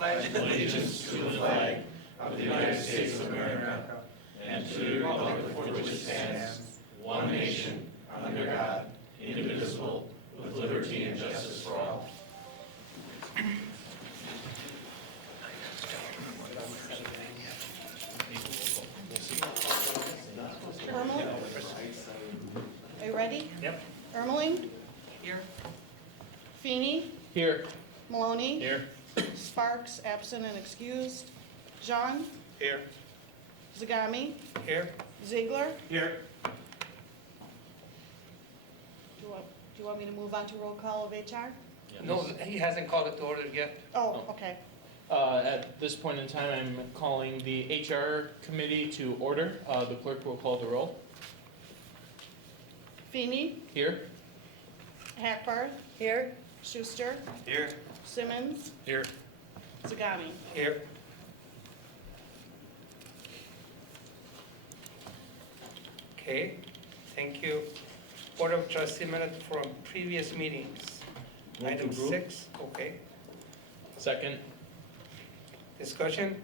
pledge allegiance to the flag of the United States of America and to the republic for which it stands, one nation, under God, indivisible, with liberty and justice for all. Ermeling? Are you ready? Yep. Ermeling? Here. Feeney? Here. Maloney? Here. Sparks, absent and excused. Jean? Here. Zagami? Here. Ziegler? Here. Do you want me to move on to roll call of HR? No, he hasn't called it to order yet. Oh, okay. At this point in time, I'm calling the HR committee to order. The clerk will call the roll. Feeney? Here. Hackbarth? Here. Schuster? Here. Simmons? Here. Zagami? Here. Okay, thank you. Board of Trustee minutes from previous meetings. Move to Item approve. 6, okay. Second. Discussion?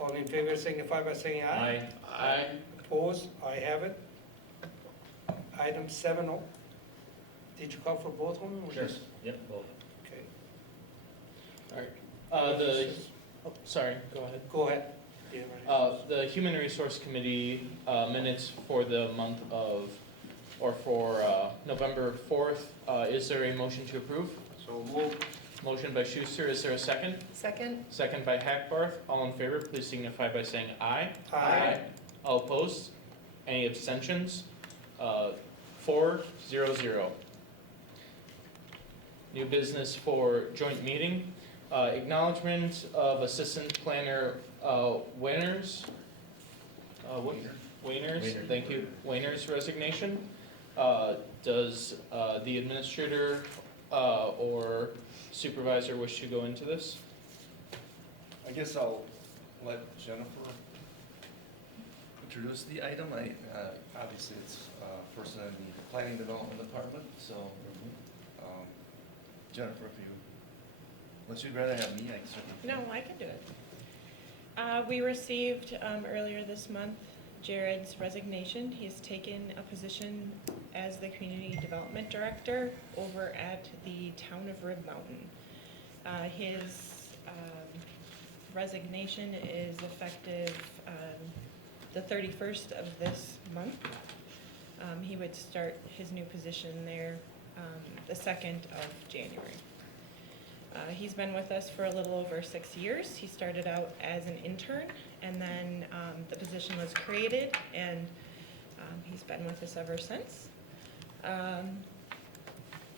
All in favor signify by saying aye. Aye. Opposed? I have it. Item 7, did you call for both of them? or Sure. just- Yep, both. Okay. All right. Sorry, go ahead. Go ahead. Yeah, right. The Human Resource Committee minutes for the month of, or for November 4th, is there a motion to approve? So move. Motion by Schuster, is there a second? Second. Second by Hackbarth. All in favor, please signify by saying aye. Aye. All opposed? Any abstentions? 4-0-0. New business for joint meeting. Acknowledgement of Assistant Planner Wainers. Wainers, thank you. Wainers resignation. Does the administrator or supervisor wish to go into this? I guess I'll let Jennifer introduce the item. Obviously, it's a person in the planning development department, so Jennifer, unless you'd rather have me, I can certainly. No, I can do it. We received earlier this month Jared's resignation. He's taken a position as the Community Development Director over at the town of Rib Mountain. His resignation is effective the 31st of this month. He would start his new position there the 2nd of January. He's been with us for a little over 6 years. He started out as an intern, and then the position was created, and he's been with us ever since.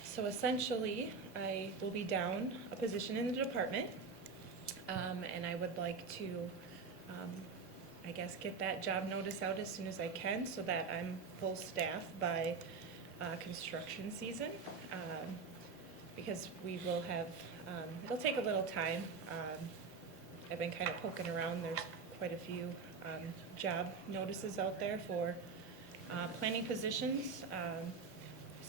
So essentially, I will be down a position in the department, and I would like to, I guess, get that job notice out as soon as I can so that I'm full staff by construction season, because we will have, it'll take a little time. I've been kind of poking around. There's quite a few job notices out there for planning positions.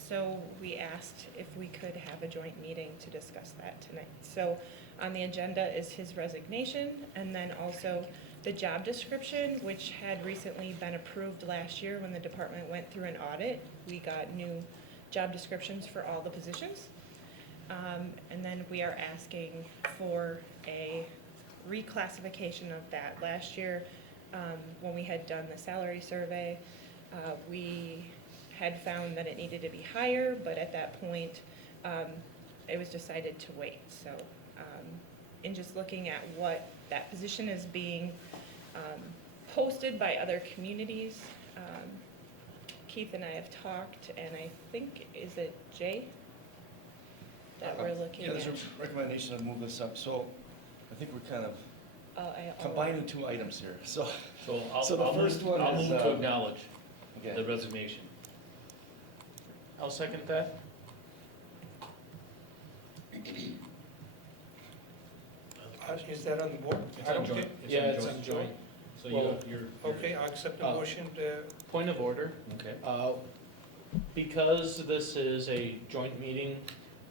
So we asked if we could have a joint meeting to discuss that tonight. So on the agenda is his resignation, and then also the job description, which had recently been approved last year when the department went through an audit. We got new job descriptions for all the positions. And then we are asking for a reclassification of that. Last year, when we had done the salary survey, we had found that it needed to be higher, but at that point, it was decided to wait. So in just looking at what that position is being posted by other communities, Keith and I have talked, and I think, is it Jay that we're looking Yeah, at? there's a recommendation to move this up, so I think we're kind of I'll- combining two items here, so. So So the first one I'll is, move to acknowledge Okay. the resignation. I'll second that. Is that on the board? It's on Okay. joint. Yeah, it's on joint. So Well, you're. Okay, I accept the motion. Point of order. Okay. Because this is a joint meeting,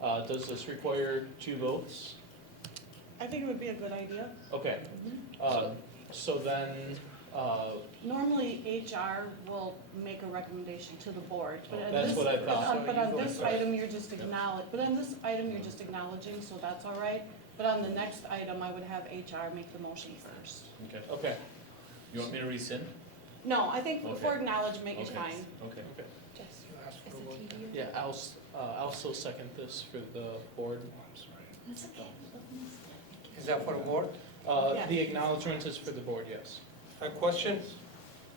does this require 2 votes? I think it would be a good idea. Okay, so then, Normally, HR will make a recommendation to the board, but on That's this, what I thought. but on this item, you're just acknowledging, so that's all right. But on the next item, I would have HR make the motion first. Okay. okay, You want me to rescind? No, I think Okay. for acknowledgement, it's Okay. fine. Okay. okay. Jess, You asked is for the what? TV? Yeah, I'll still second this for the board. Is that for the board? Yeah. The acknowledgement is for the board, yes. A question?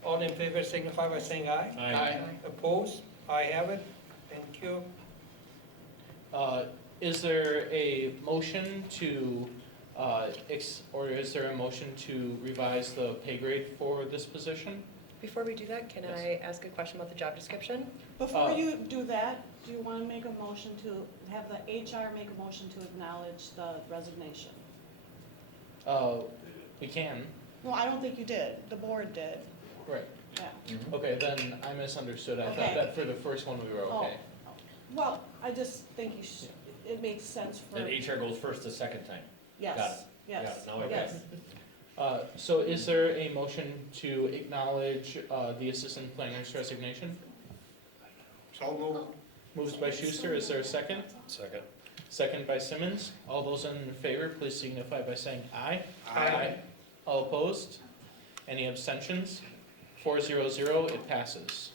All in favor signify by saying aye. Aye. Opposed? I have it. Thank you. Is there a motion to, or is there a motion to revise the pay grade for this position? Before we do that, can Yes. I ask a question about the job description? Before you do that, do you want to make a motion to, have the HR make a motion to acknowledge the resignation? We can, No, I don't think you did. The board did, right. yeah. Okay, then I misunderstood. I thought Okay. that for the first one we were Oh, okay. Well, I just think you should, it makes sense for, Then HR goes first the second time. yes, got it. yes, Got it. Now I got yes. So is there a motion to acknowledge the assistant planner's resignation? So moved. Moved by Schuster, is there a second? Second. Second by Simmons. All those in favor, please signify by saying aye. Aye. All opposed? Any abstentions? 400, it passes.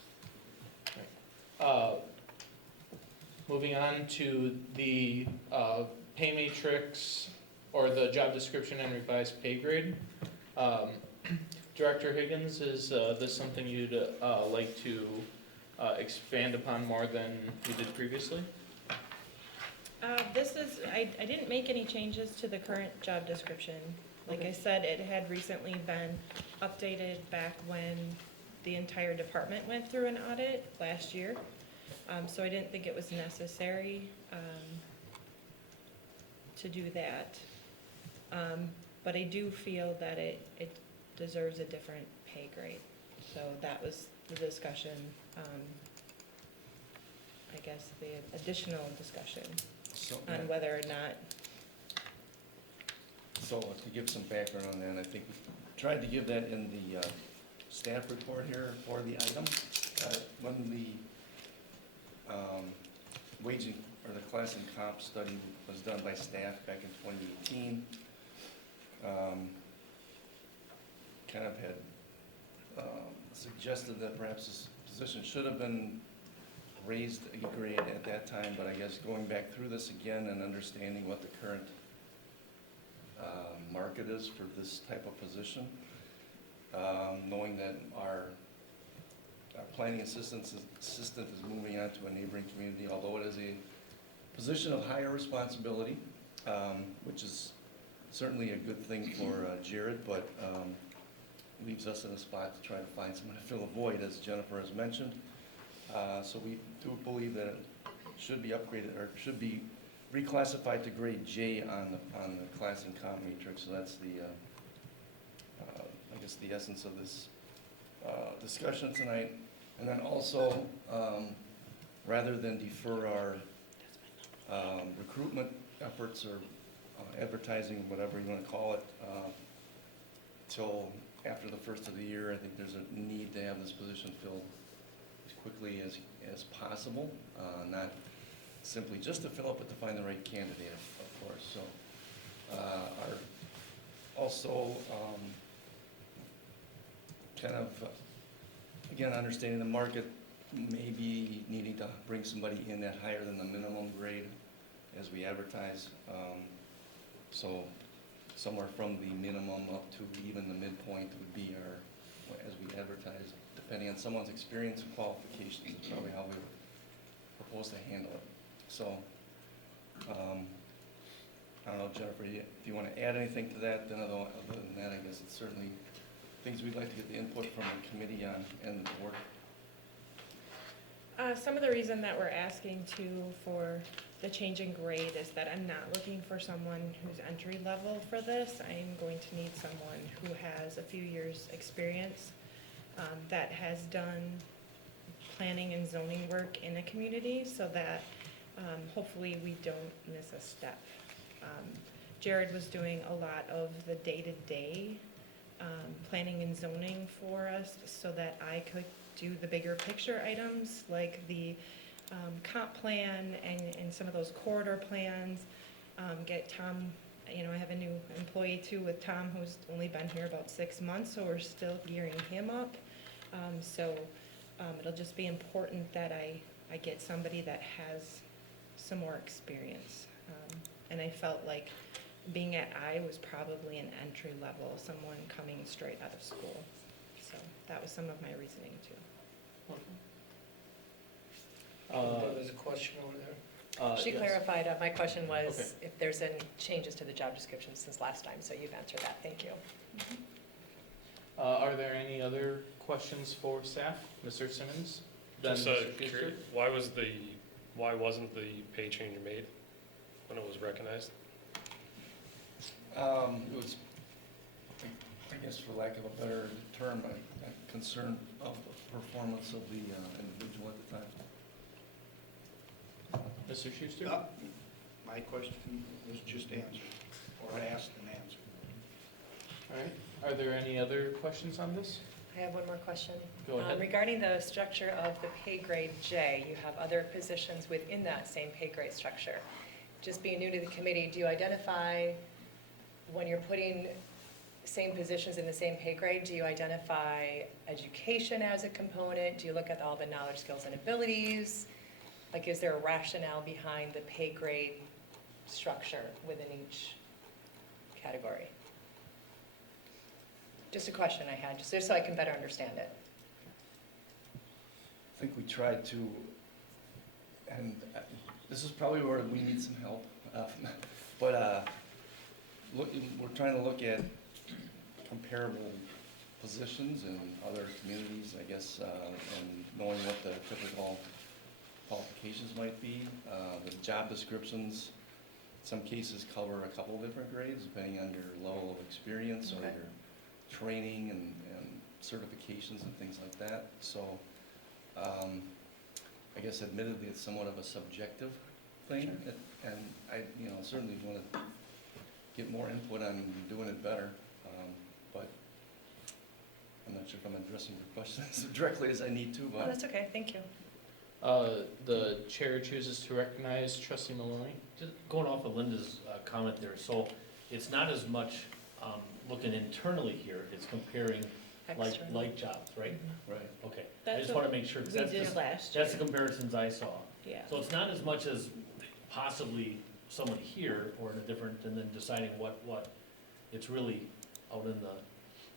Moving on to the pay matrix, or the job description and revised pay grade. Director Higgins, is this something you'd like to expand upon more than you did previously? This is, I didn't make any changes to the current job description. Like I said, it had recently been updated back when the entire department went through an audit last year. So I didn't think it was necessary to do that. But I do feel that it deserves a different pay grade. So that was the discussion, I guess the additional discussion So, on whether or not, so to give some background on that, I think we tried to give that in the staff report here for the item. When the waging, or the class and comp study was done by staff back in 2018, kind of had suggested that perhaps this position should have been raised a grade at that time, but I guess going back through this again and understanding what the current market is for this type of position, knowing that our planning assistant is moving on to a neighboring community, although it is a position of higher responsibility, which is certainly a good thing for Jared, but leaves us in a spot to try to find someone to fill a void, as Jennifer has mentioned. So we do believe that it should be upgraded, or should be reclassified to grade J on the class and comp matrix. So that's the, I guess, the essence of this discussion tonight. And then also, rather than defer our recruitment efforts or advertising, whatever you want to call it, till after the first of the year, I think there's a need to have this position filled as quickly as possible, not simply just to fill up, but to find the right candidate, of course. So, also, kind of, again, understanding the market, maybe needing to bring somebody in at higher than the minimum grade as we advertise. So somewhere from the minimum up to even the midpoint would be our, as we advertise, depending on someone's experience and qualifications, is probably how we would propose to handle it. So, I don't know, Jennifer, if you want to add anything to that, then other than that, I guess it's certainly things we'd like to get the input from the committee on and the board. some of the reason that we're asking for the change in grade is that I'm not looking for someone who's entry level for this. I'm going to need someone who has a few years' experience, that has done planning and zoning work in a community, so that hopefully we don't miss a step. Jared was doing a lot of the day-to-day planning and zoning for us so that I could do the bigger picture items like the comp plan and some of those corridor plans. Get Tom, you know, I have a new employee too with Tom who's only been here about 6 months, so we're still gearing him up. It'll just be important that I get somebody that has some more experience. And I felt like being at I was probably an entry level, someone coming straight out of school. So that was some of my reasoning too. There was a question over there. She yes. clarified, my question was Okay. if there's any changes to the job description since last time, so you've answered that, thank you. Are there any other questions for staff? Mr. Simmons? Then Just Mr. Schuster? curious, why wasn't the pay change made when it was recognized? It was, I guess for lack of a better term, a concern of the performance of the individual at the time. Mr. Schuster? My question was just answered, or asked and answered. All right. Are there any other questions on this? I have one more question. Go ahead. Regarding the structure of the pay grade J, you have other positions within that same pay grade structure. Just being new to the committee, do you identify, when you're putting same positions in the same pay grade, do you identify education as a component? Do you look at all the knowledge, skills, and abilities? Like, is there a rationale behind the pay grade structure within each category? Just a question I had, just so I can better understand it. I think we tried to, and this is probably where we need some help, but we're trying to look at comparable positions in other communities, I guess, and knowing what the typical qualifications might be. The job descriptions, in some cases, cover a couple of different grades, depending on your level of experience or Okay. your training and certifications and things like that. So, I guess admittedly, it's somewhat of a subjective thing, and I, certainly want to get more input on doing it better, but I'm not sure if I'm addressing your questions as directly as I need to, Oh, but. that's okay, thank you. The chair chooses to recognize trustee Maloney. Just going off of Linda's comment there, so it's not as much looking internally here, it's comparing Extra. like jobs, right? Right. Okay, I That's just want what to make sure, 'cause we that's did just, last year. that's the comparisons I saw. Yeah. So it's not as much as possibly someone here or in a different, and then deciding what, it's really out in the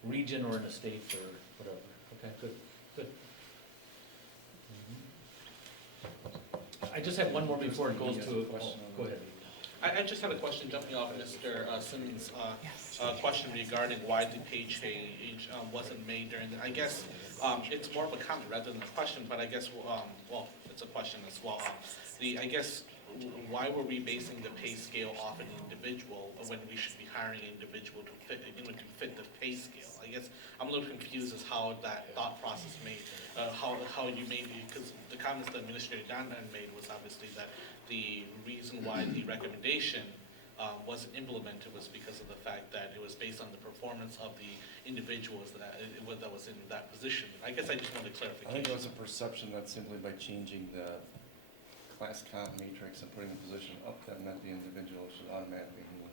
region or in the state or whatever. Okay, good. I just have one more before it goes to, go ahead. I just had a question jumping off Mr. Simmons' question regarding why the pay change wasn't made during the, I guess it's more of a comment rather than a question, but I guess, well, it's a question as well. I guess, why were we basing the pay scale off an individual when we should be hiring an individual to fit the pay scale? I guess I'm a little confused as how that thought process made, how you made it, because the comments that Administrator Donnan made was obviously that the reason why the recommendation wasn't implemented was because of the fact that it was based on the performance of the individuals that was in that position. I guess I just wanted I think clarification. it was a perception that simply by changing the class comp matrix and putting the position up, that meant the individual should automatically move.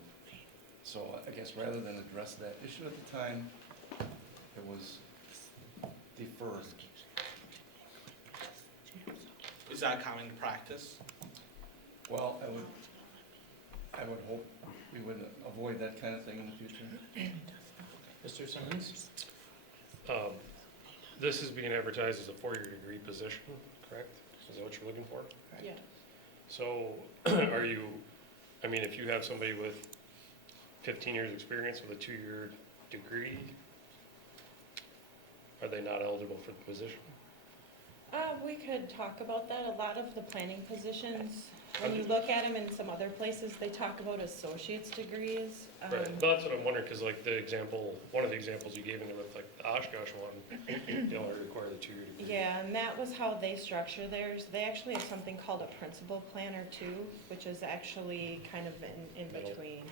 So I guess rather than address that issue at the time, it was deferred. Is that a common practice? Well, I would hope we would avoid that kind of thing in the future. Mr. Simmons? This is being advertised as a 4-year degree position, correct? Is that what you're looking for? Yeah. So are you, if you have somebody with 15 years experience with a 2-year degree, are they not eligible for the position? We could talk about that. A lot of the planning positions, when you look at them in some other places, they talk about associate's degrees. Right, but that's what I'm wondering, because like one of the examples you gave in there with like the Oshkosh one, they only require the 2-year degree. Yeah, and that was how they structure theirs. They actually have something called a principal planner too, which is actually kind of in Middle. between.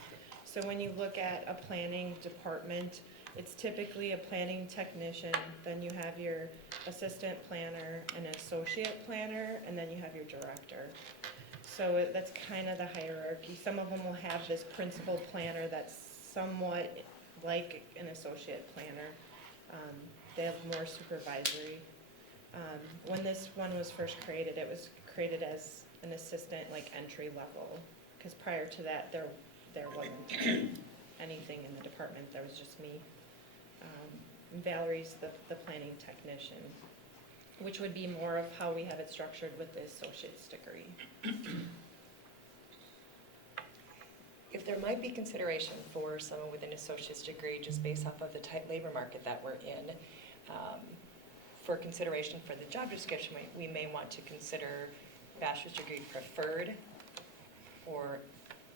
So when you look at a planning department, it's typically a planning technician, then you have your assistant planner, an associate planner, and then you have your director. So that's kind of the hierarchy. Some of them will have this principal planner that's somewhat like an associate planner. They have more supervisory. When this one was first created, it was created as an assistant, like entry level, because prior to that, there wasn't anything in the department, there was just me. Valerie's the planning technician, which would be more of how we have it structured with the associate's degree. If there might be consideration for someone with an associate's degree, just based off of the tight labor market that we're in, for consideration for the job description, we may want to consider bachelor's degree preferred or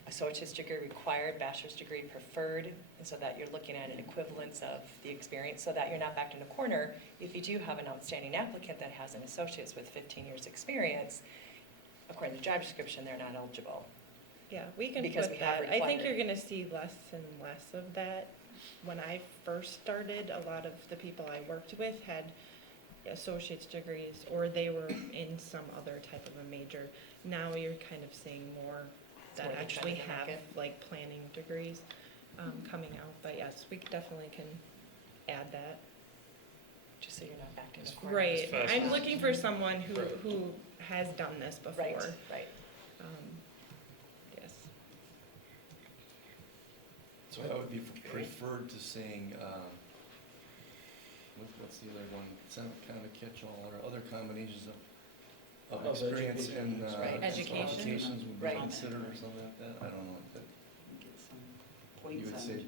associate's degree required, bachelor's degree preferred, and so that you're looking at an equivalence of the experience, so that you're not backed in a corner. If you do have an outstanding applicant that has an associate's with 15 years experience, according to the job description, they're not eligible. Yeah, we can Because put we have that. I think required. you're gonna see less and less of that. When I first started, a lot of the people I worked with had associate's degrees, or they were in some other type of a major. Now you're kind of seeing more It's that more the actually trend in the have market. like planning degrees coming out, but yes, we definitely can add that. Just so you're not backed in a corner. Right, fast I'm as- looking for someone Right. who has done this before. Right, right. Yes. So that would be preferred to saying, what's the other one? It's kind of a catch-all, or other combinations of Of experience and education. Right. Education. qualifications would be Right. considered or something like that. I don't know. But Get some you points would on say, it.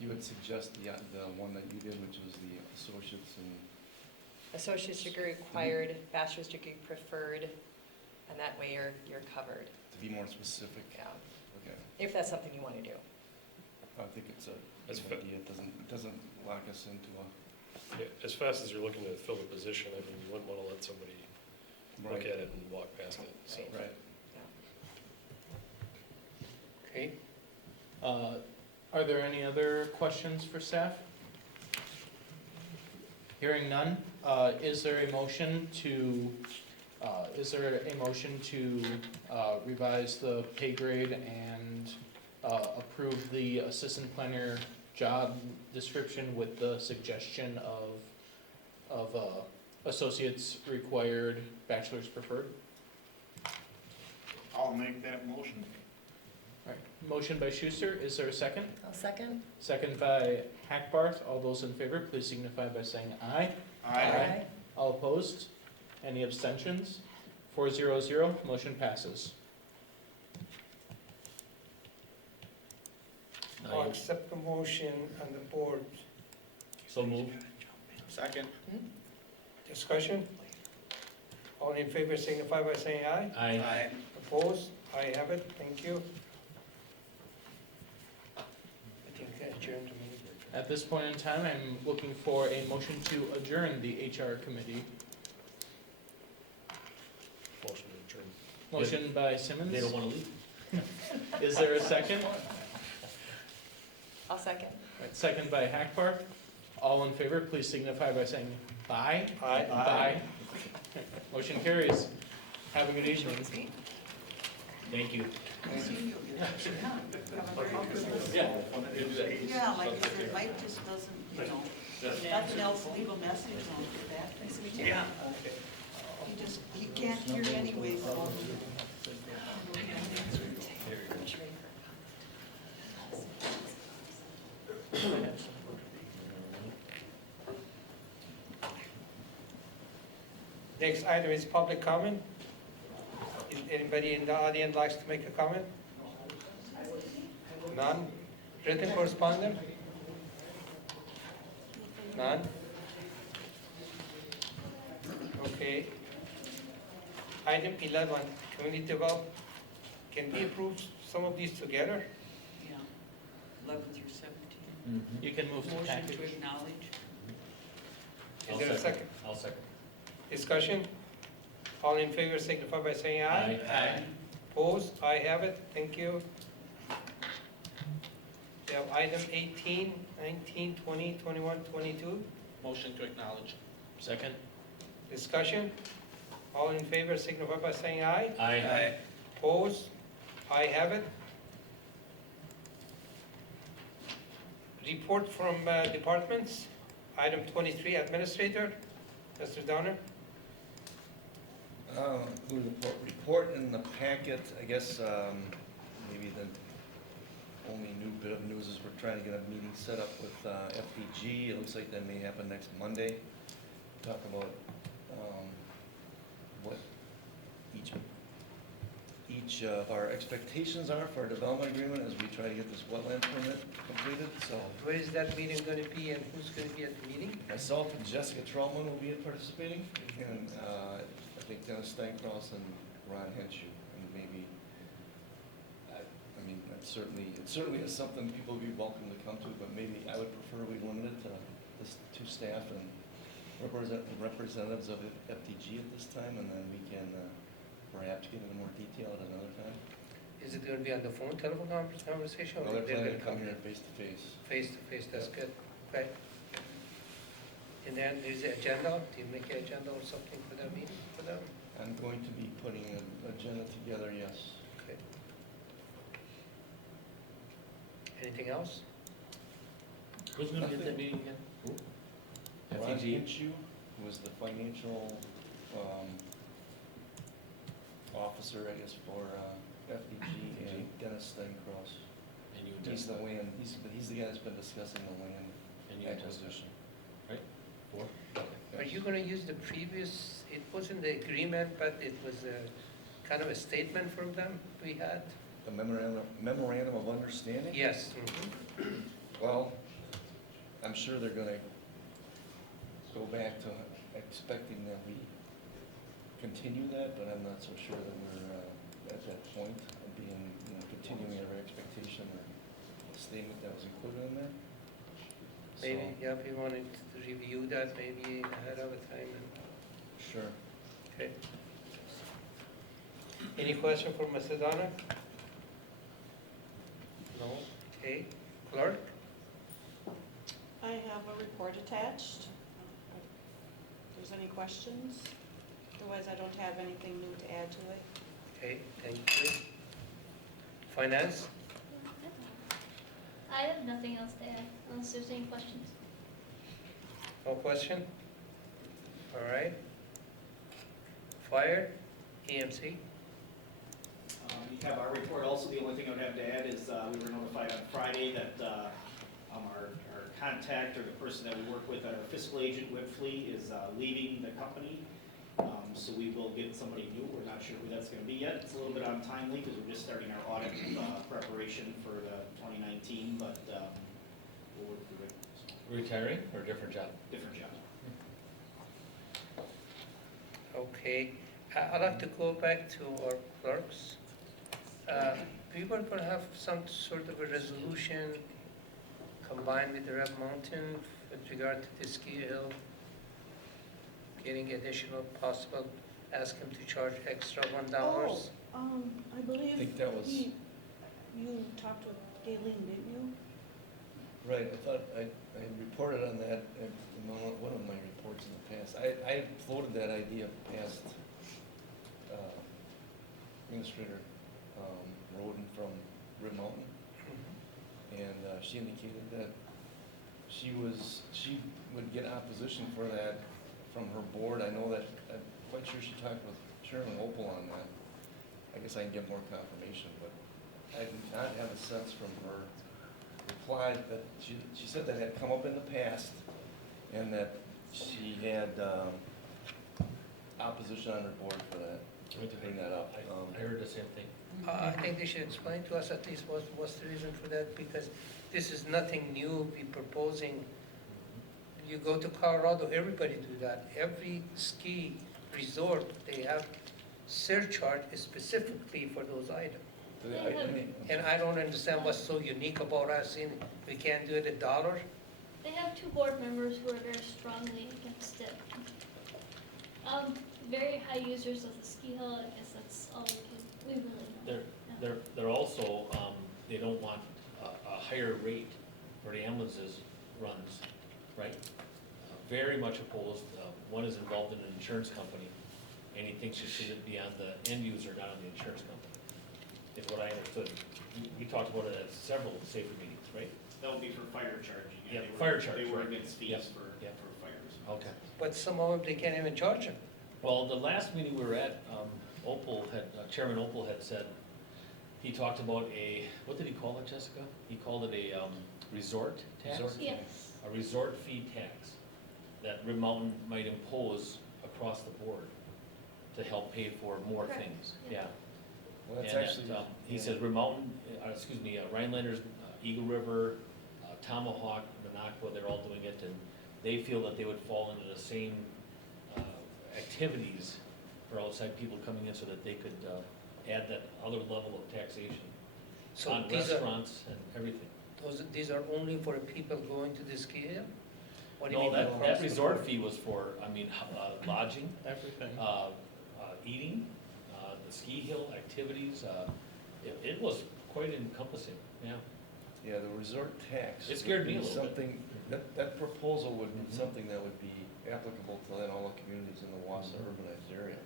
you would suggest the one that you did, which was the associates and, Associate's degree required, bachelor's degree preferred, and that way you're covered. to be more specific. Yeah, Okay. if that's something you want to do. I think it's a That's good fa- idea. It doesn't lock us into Yeah, as fast as you're looking to fill the position, I mean, you wouldn't want to let somebody a. look at it and walk past it, so. Right. Okay. Are there any other questions for staff? Hearing none, is there a motion to revise the pay grade and approve the assistant planner job description with the suggestion of associates required, bachelor's preferred? I'll make that motion. All right, motion by Schuster, is there a second? I'll second. Second by Hackbarth. All those in favor, please signify by saying aye. Aye. All opposed? Any abstentions? 400, motion passes. I'll accept the motion on the board. So move. Second. Discussion? All in favor signify by saying aye. Aye. Opposed? I have it, thank you. I think I adjourned the meeting. At this point in time, I'm looking for a motion to adjourn the HR committee. Motion to adjourn. Motion by Simmons. They don't want to leave. Is there a second? I'll second. All right, second by Hackbarth. All in favor, please signify by saying aye. Aye. Aye. Motion carries. Have a good evening. Thank you. Yeah. Yeah, like I said, Mike just doesn't, you know, nothing else, leave a message on that. Nice to meet you. Yeah. He can't hear anyway, so. Next item is public comment. Is anybody in the audience likes to make a comment? None? Written correspondence? None? Okay. Item 11, community development. Can we approve some of these together? Yeah, 11 through 17. You can move to Motion package. to acknowledge. Is there a second? I'll second. Discussion? All in favor signify by saying aye. Aye. Opposed? I have it, thank you. We have item 18, 19, 20, 21, 22. Motion to acknowledge. Second? Discussion? All in favor signify by saying aye. Aye. Opposed? I have it. Report from departments. Item 23, Administrator. Mr. Donner. Include the report in the packet, I guess, maybe the only new bit of news is we're trying to get a meeting set up with FDG. It looks like that may happen next Monday. Talk about what each of our expectations are for our development agreement as we try to get this wetland permit completed, so. Where is that meeting going to be and who's going to be at the meeting? Myself and Jessica Trollman will be participating, and I think Dennis Steincross and Ron Henshu, and maybe, I mean, it certainly is something people would be welcome to come to, but maybe I would prefer we limit it to this two staff and representatives of FDG at this time, and then we can perhaps get into more detail at another time. Is it going to be on the phone, telephone conversation? No, Or they're planning they're to going come here face to face. Face to face, that's good. Okay. And then there's the agenda. Do you make an agenda or something for that meeting for them? I'm going to be putting an agenda together, yes. Okay. Anything else? Who's gonna be at that meeting again? Who? Ron FTG? Henshu, who was the financial officer, I guess, for FDG, and Dennis Steincross. And you, He's the Jessica? land, he's the guy that's been discussing the land And you, Jessica? acquisition. Right? Four? Are you going to use the previous, it wasn't the agreement, but it was a kind of a statement from them we had? The memorandum of understanding? Yes. Well, I'm sure they're gonna go back to expecting that we continue that, but I'm not so sure that we're at that point of being, continuing our expectation or the statement that was included in there. Maybe, So, yeah, if you wanted to review that maybe ahead of time. sure. Okay. Any question for Mr. Donner? No? Okay. Clerk? I have a report attached. If there's any questions? Otherwise, I don't have anything new to add to it. Okay, thank you. Finance? I have nothing else to add, unless there's any questions. No question? All right. Fire? EMC? You have our report also. The only thing I would have to add is we were notified on Friday that our contact or the person that we work with, our fiscal agent, Whitfley, is leaving the company. So we will get somebody new. We're not sure who that's going to be yet. It's a little bit untimely because we're just starting our audit preparation for the 2019, but we'll work through it. Retiring or a different job? Different job. Okay. I'd like to go back to our clerks. We were going to have some sort of a resolution combined with the Red Mountain with regard to the ski hill, getting additional possible, ask them to charge extra $1. Oh, I I believe think that was, you talked with Galen, didn't you? right, I thought I reported on that in one of my reports in the past. I floated that idea past Administrator Roden from Red Mountain, and she indicated that she would get opposition for that from her board. I know that, I'm quite sure she talked with Chairman Opal on that. I guess I can get more confirmation, but I did not have a sense from her reply that, she said that had come up in the past, and that she had opposition on her board for that, to bring that up. I heard the same thing. I think they should explain to us at least what's the reason for that, because this is nothing new we're proposing. You go to Colorado, everybody do that. Every ski resort, they have surcharge specifically for those items. And I don't understand what's so unique about us, in we can't do it $1. They have two board members who are very strongly against it. Very high users of the ski hill, I guess that's all we really know. They're also, they don't want a higher rate for the ambulances runs, right? Very much opposed. One is involved in an insurance company, and he thinks it should be on the end user, not on the insurance company, is what I understood. We talked about it at several safety meetings, right? That would be for fire charging. Yeah, they were- fire charge, They were right. against fees Yep, for yep. fires. Okay. But some of them, they can't even charge them. Well, the last meeting we were at, Chairman Opal had said, he talked about what did he call it, Jessica? He called it a resort tax? Yes. A resort fee tax that Rib Mountain might impose across the board to help pay for more Correct. things, Yeah. yeah. Well, that's And actually. he says Rib Mountain, Rhinelanders, Eagle River, Tomahawk, Minocqua, they're all doing it, and they feel that they would fall into the same activities for outside people coming in so that they could add that other level of taxation So on these are, restaurants and everything. these are only for people going to the ski hill? What do you No, mean that across the resort board? fee was for, lodging, Everything. eating, the ski hill activities, it was quite encompassing, yeah. Yeah, the resort tax. It scared would me a be little bit. Something, that proposal would be Mhm. something that would be applicable to then all the communities in the Wausau Mhm. urbanized area.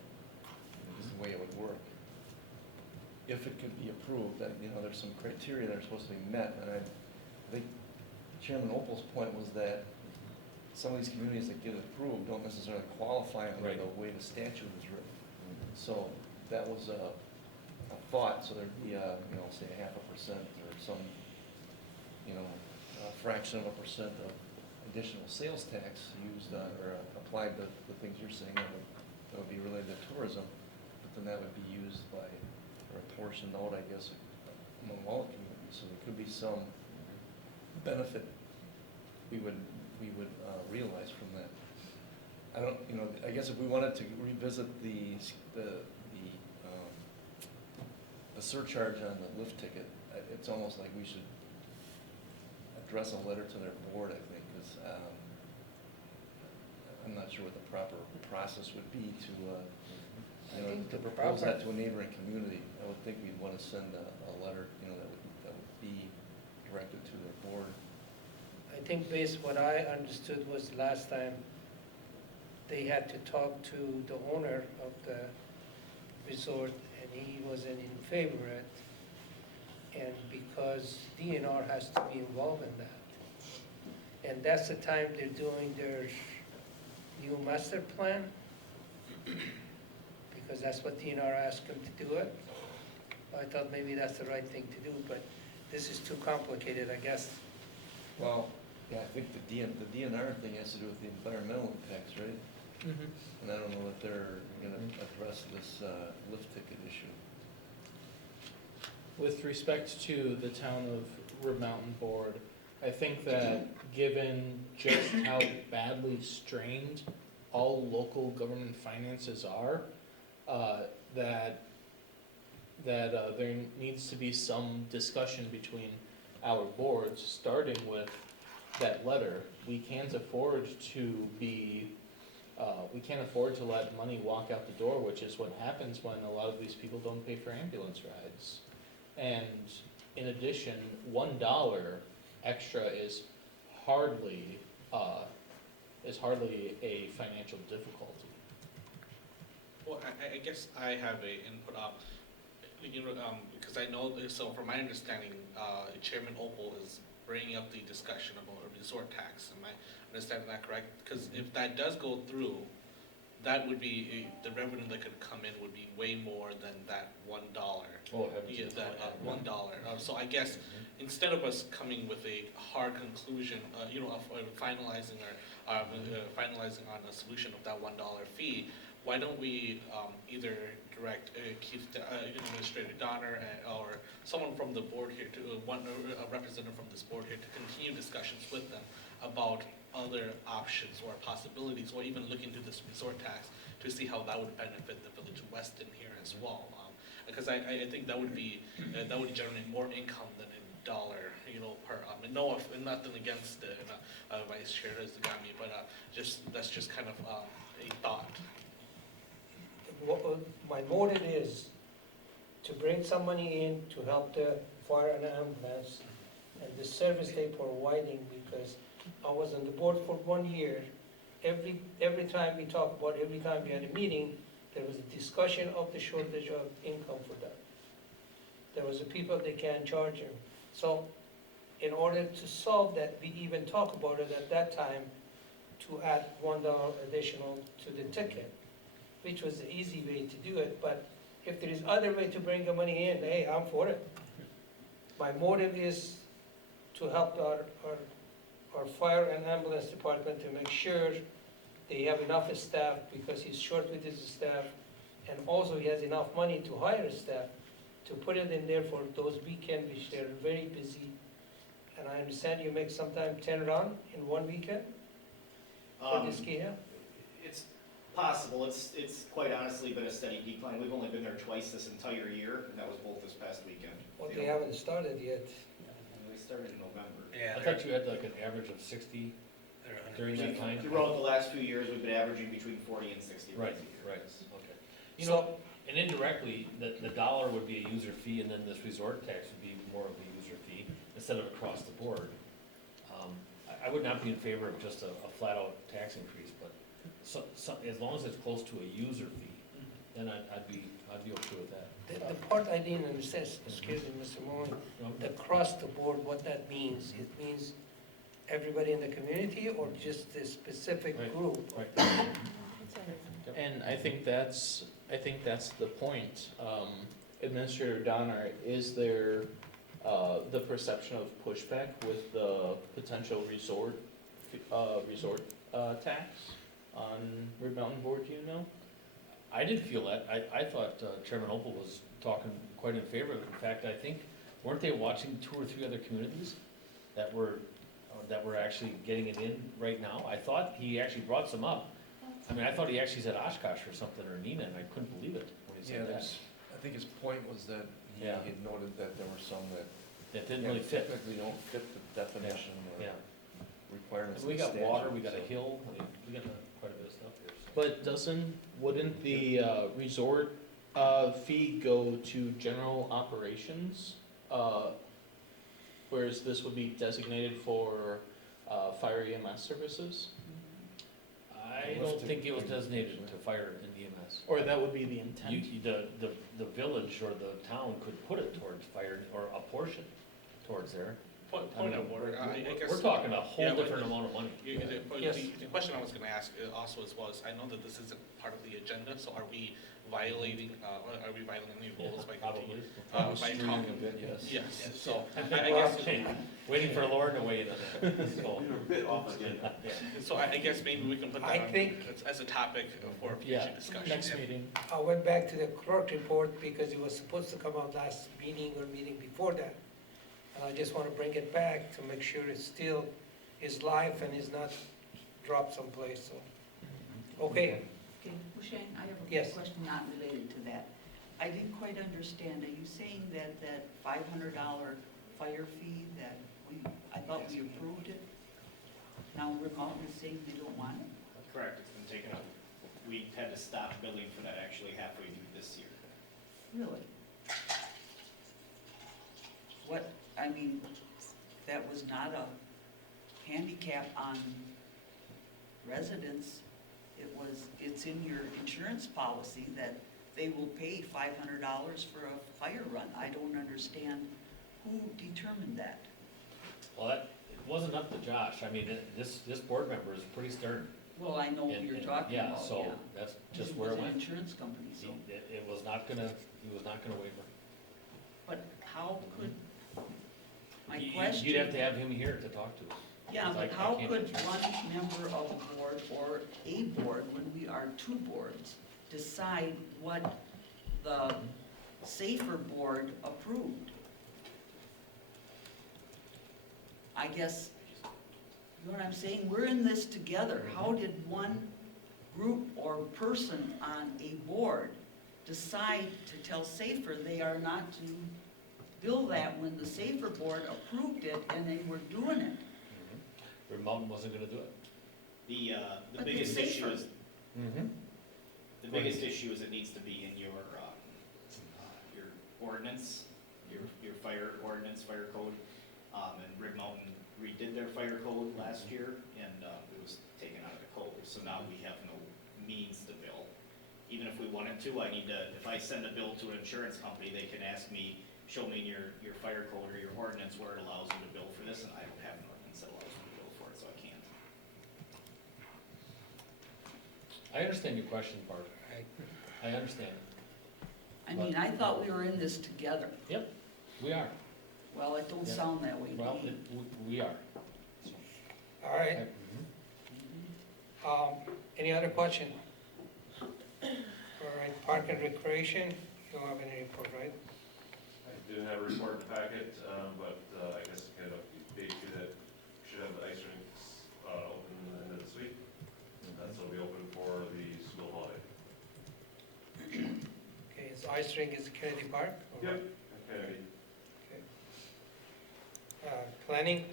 Is the way it would work. If it could be approved, that, there's some criteria that are supposed to be met, and I think Chairman Opal's point was that some of these communities that get approved don't necessarily qualify under Right. the way the statute is written. So that was a thought, so there'd be say 0.5% or some, a fraction of a percent of additional sales tax used on, or applied to the things you're saying that would be related to tourism, but then that would be used by, or apportioned out, I guess, among all the communities. So there could be some benefit we would realize from that. I don't, I guess if we wanted to revisit the surcharge on the lift ticket, it's almost like we should address a letter to their board, I think, because I'm not sure what the proper process would be to, I think to the propose proper- that to a neighboring community. I would think we'd want to send a letter, that would be directed to their board. I think based what I understood was last time, they had to talk to the owner of the resort, and he wasn't in favor of it. And because DNR has to be involved in that. And that's the time they're doing their new master plan, because that's what DNR asked them to do it. I thought maybe that's the right thing to do, but this is too complicated, I guess. Well, yeah, I think the DNR thing has to do with the environmental impacts, right? And I don't know if they're gonna address this lift ticket issue. With respect to the town of Rib Mountain Board, I think that given just how badly strained all local government finances are, that there needs to be some discussion between our boards, starting with that letter. We can't afford to let money walk out the door, which is what happens when a lot of these people don't pay for ambulance rides. And in addition, $1 extra is hardly a financial difficulty. Well, I guess I have a input, because I know, so from my understanding, Chairman Opal is bringing up the discussion about a resort tax. Am I understanding that correct? Because if that does go through, that would be, the revenue that could come in would be way more than that $1. Oh, Yeah, that $1. So I guess instead of us coming with a hard conclusion, of finalizing finalizing on a solution of that $1 fee, why don't we either direct Keith, Administrator Donner, or someone from the board here, a representative from this board here, to continue discussions with them about other options or possibilities, or even look into this resort tax to see how that would benefit the village of Weston here as well. Because I think that would be that would generate more income than $1, per. And nothing against the Vice Chair Zagami, but that's just kind of a thought. My motive is to bring some money in to help the fire and ambulance, and the service they providing, because I was on the board for 1 year. Every time we talk about, every time we had a meeting, there was a discussion of the shortage of income for them. There was a people they can't charge them. So in order to solve that, we even talked about it at that time to add $1 additional to the ticket, which was the easy way to do it. But if there is other way to bring the money in, hey, I'm for it. My motive is to help our fire and ambulance department to make sure they have enough staff, because he's short with his staff. And also he has enough money to hire staff to put it in there for those weekends, which they're very busy. And I understand you make sometimes 10 runs in one weekend for the ski hill? It's possible. It's quite honestly been a steady decline. We've only been there twice this entire year, and that was both this past weekend. Well, they haven't started yet. We started in November. I thought you had like an average of 60 during that time? Throughout the last few years, we've been averaging between 40 and 60 Right, rides a year. right, okay. You know, and indirectly, the dollar would be a user fee, and then this resort tax would be more of a user fee, instead of across the board. I would not be in favor of just a flat-out tax increase, but as long as it's close to a user fee, then I'd be okay with that. The part I didn't understand, excuse me, Mr. Moore, across the board, what that means? It means everybody in the community or just a specific Right. group? Right. And I think that's the point. Administrator Donner, is there the perception of pushback with the potential resort tax on Red Mountain Board, do you know? I didn't feel that. I thought Chairman Opel was talking quite in favor of it. In fact, I think, weren't they watching 2 or 3 other communities that were actually getting it in right now? I thought he actually brought some up. I mean, I thought he actually said Oshkosh or something, or Neenah, and I couldn't believe it when he said that. I think his point was that he Yeah. had noted that there were some that That didn't really fit. typically don't fit the definition or Yeah. requirements. We of the got water, statute, we got a so- hill, I mean, we got quite a bit of stuff here. So. But wouldn't the resort fee go to general operations? Whereas this would be designated for fire EMS services? I don't think it was designated to fire and EMS. Or that would be the intent? The village or the town could put it towards fire, or a portion towards there. Point of order, I guess. We're talking a whole Yeah, but different amount of money. Yes. The question I was gonna ask also was, I know that this isn't part of the agenda, so are we violating any rules by Probably. by Stream talking? of it, yes. Yes. So, I guess, Waiting for Lauren to weigh in on that. So, We were a bit off agenda. yeah. so I guess maybe we can put I that on think- as a topic for Yeah, future discussion. next meeting. I went back to the clerk report because it was supposed to come out last meeting or meeting before that. And I just want to bring it back to make sure it still is live and is not dropped someplace, so. Okay, Okay, Hushain, I have Yes. a question not related to that. I didn't quite understand, are you saying that $500 fire fee that I thought we approved it? Now Red Mountain is saying they don't want it? Correct, it's been taken up. We had to stop billing for that actually halfway through this year. Really? What, I mean, that was not a handicap on residents. It's in your insurance policy that they will pay $500 for a fire run. I don't understand who determined that. Well, it wasn't up to Josh. I mean, this board member is pretty stern. Well, I know who And- you're and- talking about, yeah. Yeah, so that's just where it was an went. insurance company, so. It was not gonna, he was not gonna waiver. But how could, my You'd question. have to have him here to talk to us. Yeah, Because I but how can't could answer. one member of a board or a board, when we are 2 boards, decide what the SAFER board approved? I guess, you know what I'm saying? We're in this together. How did one group or person on a board decide to tell SAFER they are not to bill that when the SAFER board approved it and they were doing it? Red Mountain wasn't gonna do it. The But biggest they're issue safer. is, Mm-hmm. the biggest issue is it needs to be in your ordinance, your fire ordinance, fire code. And Red Mountain redid their fire code last year, and it was taken out of the code, so now we have no means to bill. Even if we wanted to, I need to, if I send a bill to an insurance company, they can ask me, show me your fire code or your ordinance where it allows you to bill for this, and I don't have an ordinance that allows me to bill for it, so I can't. I understand your question, Bart. I understand. I mean, I thought we were in this together. Yep, we are. Well, it don't Yeah. sound that way to Well, me. we are. All right, any other question? All right, Park and Recreation, you don't have any report, right? I didn't have a report in the packet, but I guess kind of update you that we should have the ice rinks open at the end of this week. So it'll be open for the school holiday. Okay, is ice rink is Kennedy Park? or what? Yep. Okay. Planning,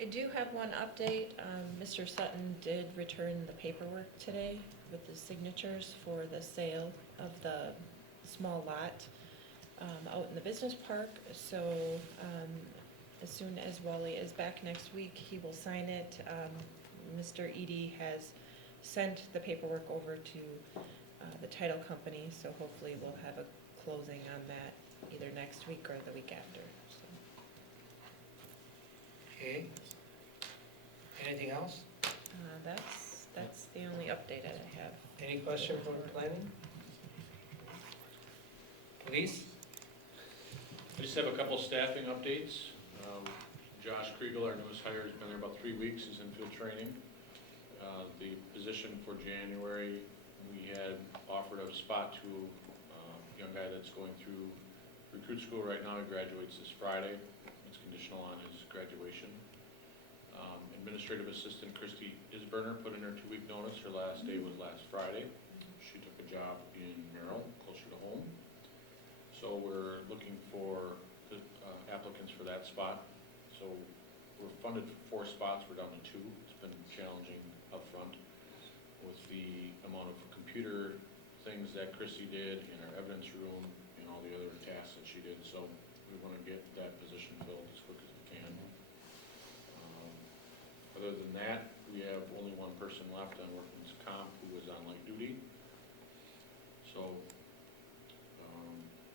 I do have one update. Mr. Sutton did return the paperwork today with the signatures for the sale of the small lot out in the business park. So as soon as Wally is back next week, he will sign it. Mr. Edie has sent the paperwork over to the title company, so hopefully we'll have a closing on that either next week or the week after. So. okay. Anything else? That's the only update I have. Any question for planning? Police? I just have a couple staffing updates. Josh Kriegel, our newest hire, has been there about 3 weeks, he's in field training. The position for January, we had offered a spot to a young guy that's going through recruit school right now. He graduates this Friday. It's conditional on his graduation. Administrative assistant Christy Isberner put in her 2-week notice. Her last day was last Friday. She took a job in Merrill, closer to home. So we're looking for applicants for that spot. So we're funded for 4 spots, we're down to 2. It's been challenging up front with the amount of computer things that Christy did in our evidence room and all the other tasks that she did. So we want to get that position filled as quick as we can. Other than that, we have only 1 person left on workman's comp who was on light duty. So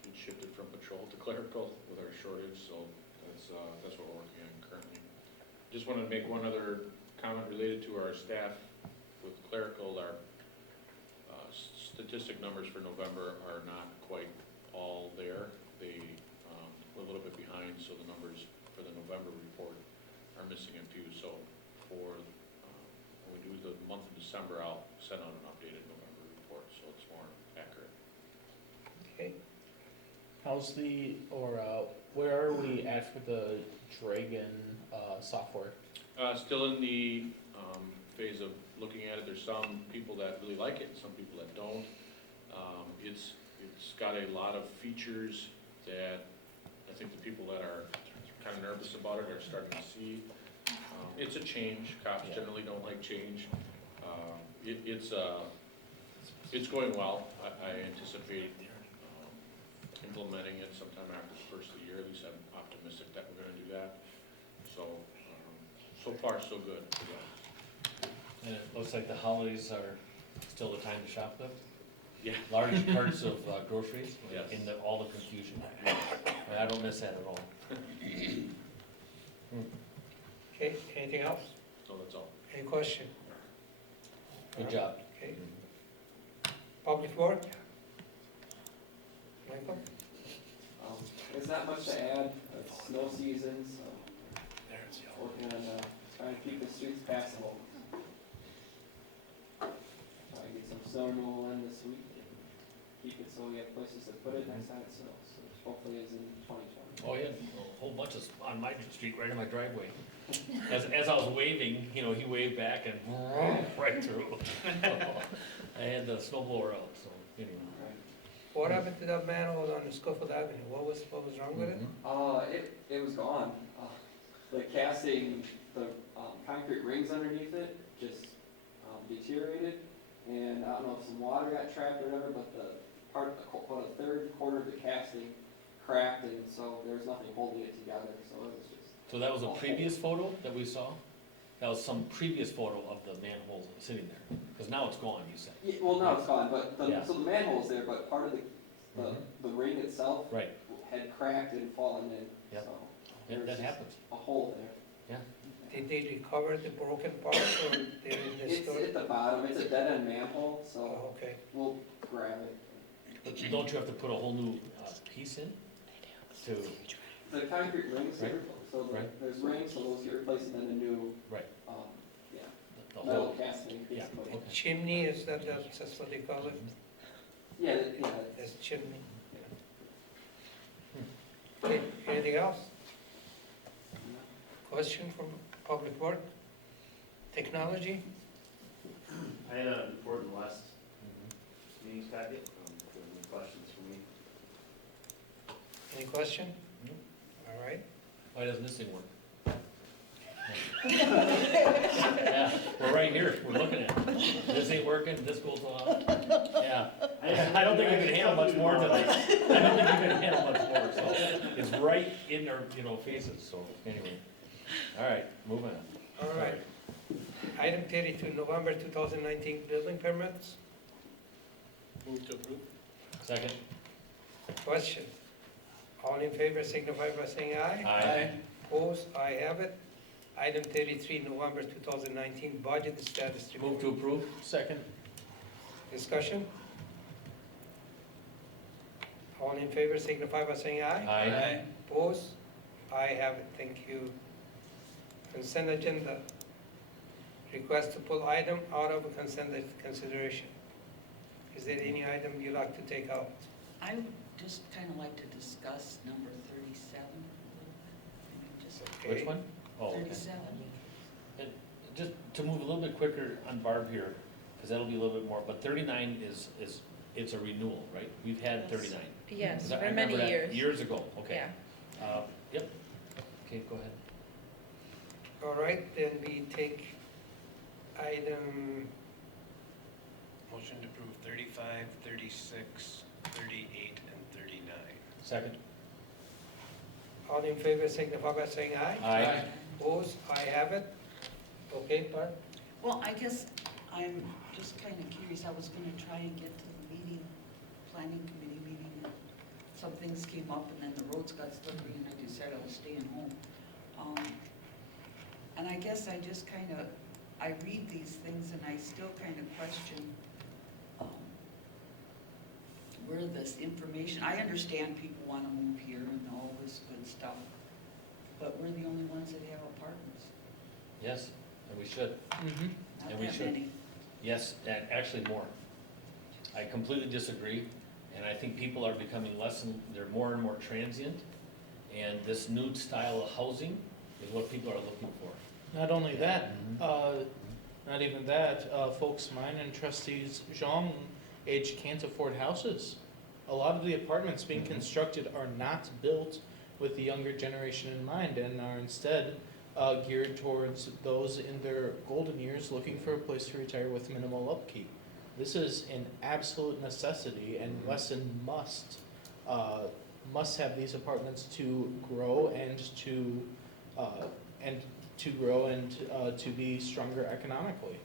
it shifted from patrol to clerical with our shortage, so that's what we're working on currently. Just wanted to make one other comment related to our staff with clerical. Our statistic numbers for November are not quite all there. They were a little bit behind, so the numbers for the November report are missing a few. So for when we do the month of December, I'll send out an updated November report so it's more accurate. Okay. How's where are we at for the Dragon software? Still in the phase of looking at it. There's some people that really like it, some people that don't. It's got a lot of features that I think the people that are kind of nervous about it are starting to see. It's a change. Cops generally don't like change. It's going well. I anticipate implementing it sometime after the first of the year. At least I'm optimistic that we're going to do that. So, so far so good. And it looks like the holidays are still the time to shoplift? Yeah. Large carts of groceries? Yes. In all the confusion. I don't miss that at all. Okay, anything else? So that's all. Any question? Good job. Okay. Public work? Michael? There's not much to add. It's snow season, so working on trying to keep the streets passable. Try to get some snow removal in this week and keep it so we have places to put it next time it snows. So hopefully it's in 2020. Oh, yeah, a whole bunch of, on my street, right in my driveway. As I was waving, he waved back and right through. I had the snow blower out, so anyway. What happened to that manhole on Schofield Avenue? What was wrong with it? It was gone. The casting, the concrete rings underneath it just deteriorated, and I don't know if some water got trapped or whatever, but about a third quarter of the casting cracked, and so there was nothing holding it together, so it was just. So that was a previous photo that we saw? That was some previous photo of the manhole sitting there, because now it's gone, you said. Yeah, well, now it's gone, but Yeah. so the manhole's there, but part of the Mhm. the ring itself Right, had cracked and fallen in, Yep. so. yeah, there was that just happens. a hole there. Did they recover the broken part or they're in the It's store? at the bottom, it's a dead end manhole, so Oh, okay. we'll grab it. But don't you have to put a whole new piece in to, The concrete rings, Right. so Right. there's rings, so those get replaced, and then a new, right, yeah, the metal whole, casting, yeah, basically. okay. Chimney, is that's what they call it? Yeah, yeah, That's chimney. Okay, anything else? Question from Public Work? Technology? I had a report in the last meeting's packet, if there are any questions for me. Any question? All right. Why doesn't this thing work? Yeah, we're right here, we're looking at it. This ain't working, this goes off. Yeah, I don't think we can handle much more tonight. I don't think we can handle much more, so it's right in our, faces, so anyway. All right, moving on. All right. Item 32, November 2019 building permits. Move to approve. Second? Question. All in favor signify by saying aye. Aye. Opposed, I have it. Item 33, November 2019 budget status report. Move to approve? Second? Discussion? All in favor signify by saying aye. Aye. Opposed? I have it, thank you. Consent agenda. Request to pull item out of consent consideration. Is there any item you'd like to take out? I would just kind of like to discuss number 37. Maybe just Okay. Which one? Oh, okay. 37. And just to move a little bit quicker on Barb here, because that'll be a little bit more, but 39 is, it's a renewal, right? We've had Yes. 39. Yes, 'Cause I for remember many that years. Years ago, okay. Yeah. Yep. Okay, go ahead. All right, then we take item, Motion to approve 35, 36, 38, and 39. Second? all in favor signify by saying aye. Aye. Opposed, I have it. Okay, Barb? Well, I guess I'm just kind of curious. I was going to try and get to the meeting, planning committee meeting. And some things came up and then the roads got slippery and I decided I was staying home. And I guess I just kind of, I read these things and I still kind of question where this information, I understand people want to move here and all this good stuff, but we're the only ones that have apartments. Yes, and we should. Mm-hmm. Not And we that should. many. Yes, and actually more. I completely disagree, and I think people are becoming less, and they're more and more transient, and this new style of housing is what people are looking for. Not only that, Mhm. not even that, folks mine and trustees Zhang age can't afford houses. A lot of the apartments being Mhm. constructed are not built with the younger generation in mind and are instead geared towards those in their golden years looking for a place to retire with minimal upkeep. This is an absolute necessity, and Weston must have these apartments to grow and to be stronger economically.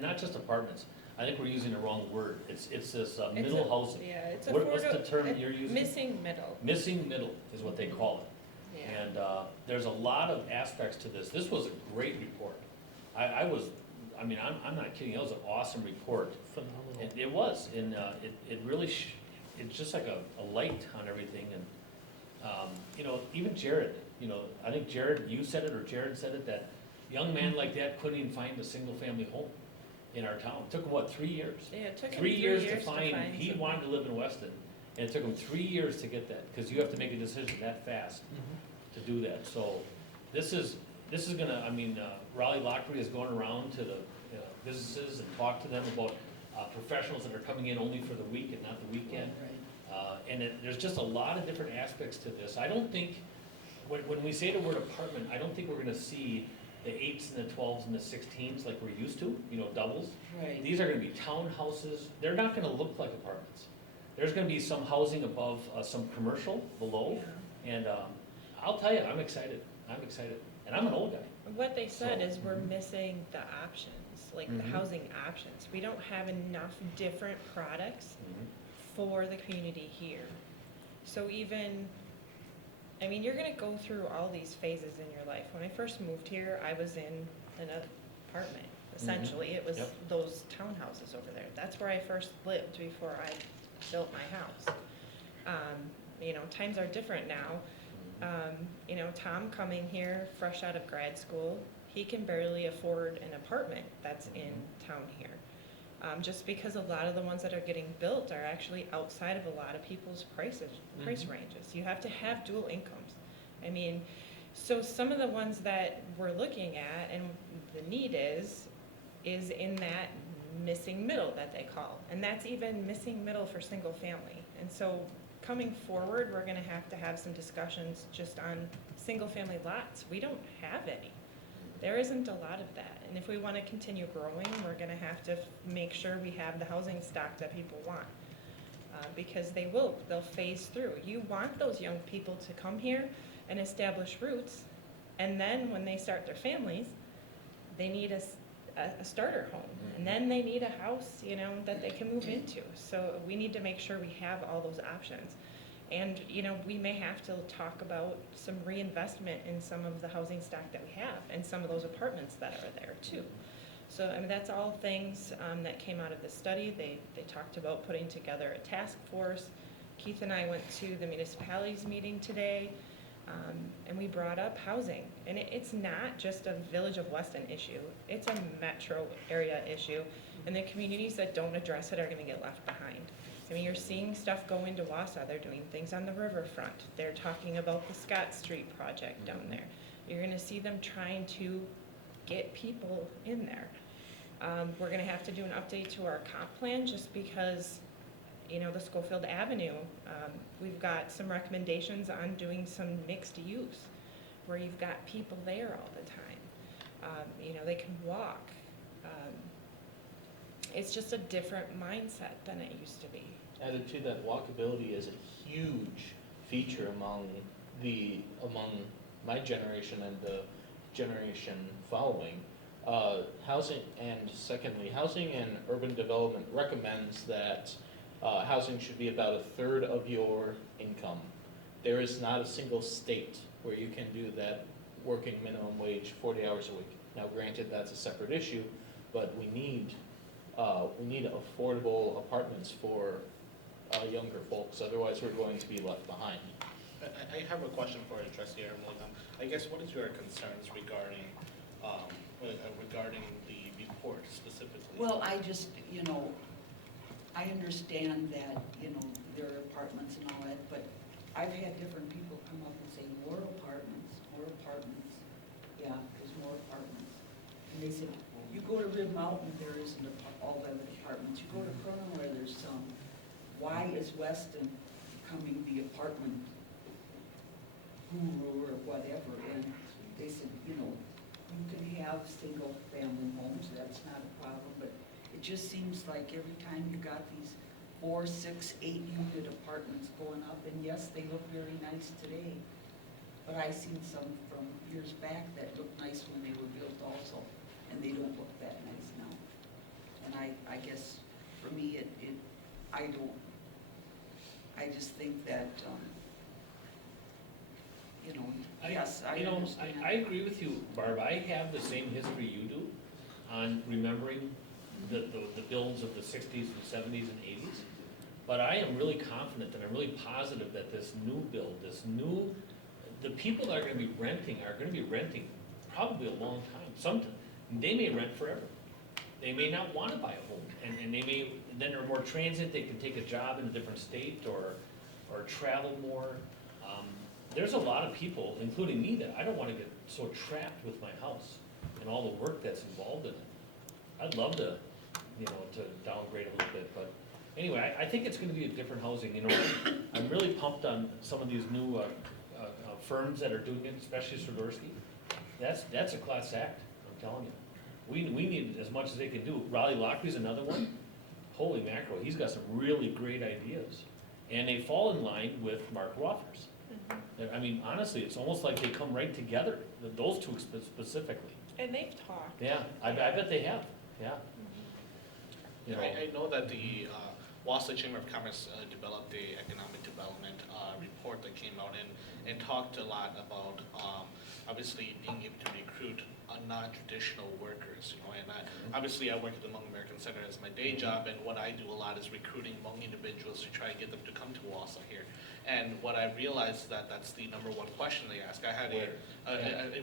Not just apartments. I think we're using the wrong word. It's this It's middle a- housing. Yeah, it's What's the term you're using? Missing middle. Missing middle is what they call it. Yeah. And there's a lot of aspects to this. This was a great report. I'm not kidding, that was an awesome report. Phenomenal. It was, and it really, it's just like a light on everything. And, even Jared, I think Jared, you said it, or Jared said it, that young man like that couldn't even find a single-family home in our town. It took him, 3 years? Yeah, it took him 3 years to find find, he something. wanted to live in Weston, and it took him 3 years to get that, because you have to make a decision that fast Mhm. to do that. So this is gonna, Raleigh Lockery is going around to the businesses and talk to them about professionals that are coming in only for the week and not the weekend. And there's just a lot of different aspects to this. I don't think, when we say the word apartment, I don't think we're gonna see the 8s and the 12s and the 16s like we're used to, doubles. Right. These are gonna be townhouses. They're not gonna look like apartments. there's gonna be some housing above, some commercial below, and, I'll tell you, I'm excited, and I'm an old guy. What they said So, is we're missing the options, like the Mhm. housing options. We don't have enough different products for the community here. So even, I mean, you're gonna go through all these phases in your life. When I first moved here, I was in an apartment, essentially. It was Yep. those townhouses over there. That's where I first lived before I built my house. You know, times are different now. You know, Tom coming here fresh out of grad school, he can barely afford an apartment that's in town here. Just because a lot of the ones that are getting built are actually outside of a lot of people's price ranges. You have to have dual incomes. I mean, so some of the ones that we're looking at and the need is in that missing middle that they call. And that's even missing middle for single family. And so coming forward, we're gonna have to have some discussions just on single family lots. We don't have any. There isn't a lot of that. And if we wanna continue growing, we're gonna have to make sure we have the housing stock that people want. Because they'll phase through. You want those young people to come here and establish roots, and then when they start their families, they need a starter home, and then they need a house, you know, that they can move into. So we need to make sure we have all those options. And, you know, we may have to talk about some reinvestment in some of the housing stock that we have, and some of those apartments that are there too. So, I mean, that's all things that came out of this study. They talked about putting together a task force. Keith and I went to the municipalities meeting today, and we brought up housing. And it's not just a Village of Weston issue. It's a metro area issue, and the communities that don't address it are gonna get left behind. I mean, you're seeing stuff go into Wausau. They're doing things on the riverfront. They're talking about the Scott Street project down there. You're gonna see them trying to get people in there. We're gonna have to do an update to our comp plan just because, you know, the Schofield Avenue, we've got some recommendations on doing some mixed use where you've got people there all the time. You know, they can walk. It's just a different mindset than it used to be. Added to that, walkability is a huge feature among my generation and the generation following. Housing and urban development recommends that housing should be about a third of your income. There is not a single state where you can do that working minimum wage 40 hours a week. Now granted, that's a separate issue, but we need affordable apartments for younger folks, otherwise we're going to be left behind. I have a question for you, Trustee Ermeling. I guess what is your concerns regarding the report specifically? Well, I just, you know, I understand that, you know, there are apartments and all that, but I've had different people come up and say, more apartments, more apartments. Yeah, there's more apartments. And they said, you go to Rib Mountain, there isn't all that many apartments. You go to Cronin, there's some. Why is Weston becoming the apartment guru or whatever? And they said, you know, you can have single-family homes, that's not a problem, but it just seems like every time you got these 4, 6, 8-unit apartments going up, and yes, they look very nice today, but I seen some from years back that looked nice when they were built also, and they don't look that nice now. And I guess for me, I just think that, you know, yes, I understand. I agree with you, Barb. I have the same history you do on remembering the builds of the 60s and 70s and 80s. But I am really confident and I'm really positive that this new build, the people that are gonna be renting probably a long time. Sometimes, they may rent forever. They may not wanna buy a home, and then they're more transient, they can take a job in a different state or travel more. There's a lot of people, including me, that I don't wanna get so trapped with my house and all the work that's involved in it. I'd love to, you know, to downgrade a little bit, but anyway, I think it's gonna be a different housing, you know. I'm really pumped on some of these new firms that are doing it, especially Swiderski. That's a class act, I'm telling you. We need as much as they can do. Raleigh Lockery's another one. holy mackerel, he's got some really great ideas. And they fall in line with Mark Woffers. I mean, honestly, it's almost like they come right together, those two specifically. And they've talked. Yeah, I bet they have, yeah. You know, I know that the Wausau Chamber of Commerce developed a economic development report that came out and talked a lot about obviously being able to recruit non-traditional workers, you know, and obviously I work at the Hmong American Center as my day job, and what I do a lot is recruiting Hmong individuals to try and get them to come to Wausau here. And what I realized that that's the number one question they ask. I had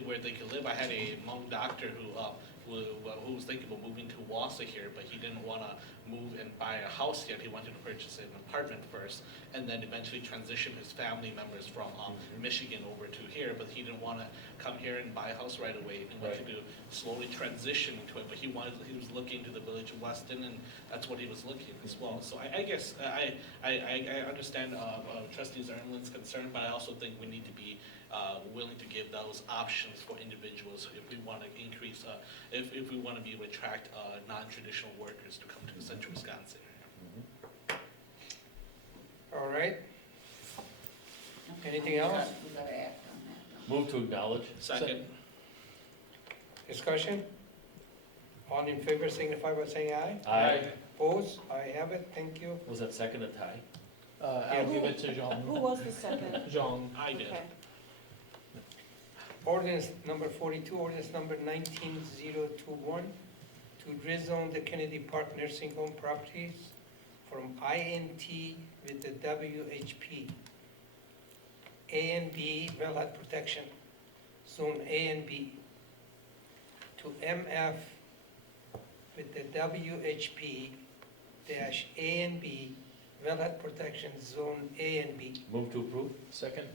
where they could live. I had a Hmong doctor who was thinking about moving to Wausau here, but he didn't want to move and buy a house yet. He wanted to purchase an apartment first, and then eventually transition his family members from Michigan over to here. But he didn't want to come here and buy a house right away. He wanted to slowly transition into it. But he was looking to the village of Weston, and that's what he was looking as well. So I guess I understand Trustees Erlin's concern, but I also think we need to be willing to give those options for individuals if we want to increase, if we want to be able to attract non-traditional workers to come to central Wisconsin. All right. Anything else? We gotta act on that. move to acknowledge. Second. Discussion? All in favor signify by saying aye. Aye. Opposed? I have it, thank you. Was that second a tie? I'll give it to Jean. Who was the second? Jean. I did. Okay. Ordinance number 42, ordinance number 19021, to rezone the Kennedy Park Nursing Home properties from INT with the WHP, A and B wellhead protection, zone A and B, to MF with the WHP dash A and B wellhead protection, zone A and B. Move to approve? Second.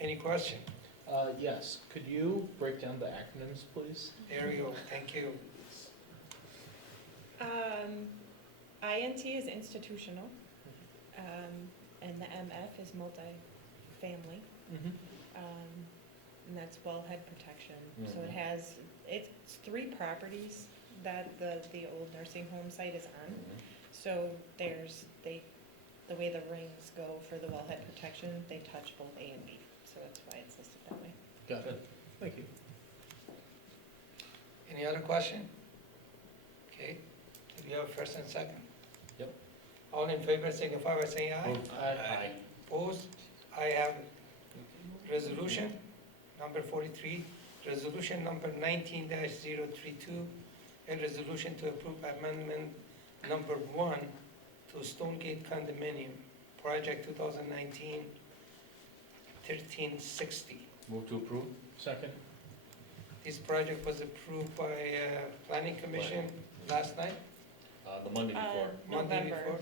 Any question? Yes, could you break down the acronyms, please? There we go, thank you. INT is institutional, and the MF is multi-family, and that's wellhead protection. So it has, it's 3 properties that the old nursing home site is on. So there's, the way the rings go for the wellhead protection, they touch both A and B. So that's why it's listed that way. Got it. Thank you. Any other question? Okay, do you have a first and second? Yep. All in favor signify by saying aye. Aye. Opposed? I have resolution number 43, resolution number 19-032, a resolution to approve amendment number 1 to Stonegate Condominium, project 2019 1360. Move to approve? Second. This project was approved by Planning Commission last night, The Monday before. Monday November. before.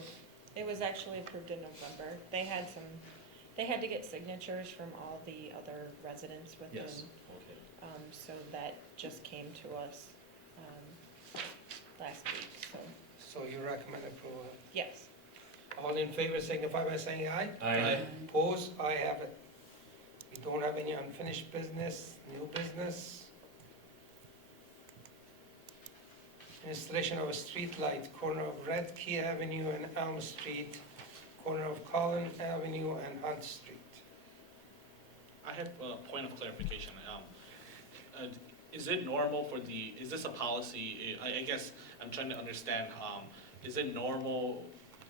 It was actually approved in November. They had to get signatures from all the other residents within. Yes, okay. So that just came to us, last week, so, So you recommend approval. yes. All in favor signify by saying aye. Aye. Opposed? I have it. We don't have any unfinished business, new business. Installation of a street light, corner of Red Key Avenue and Elm Street, corner of Collin Avenue and Hunt Street. I have a point of clarification. Is it normal for is this a policy? I guess I'm trying to understand, is it normal,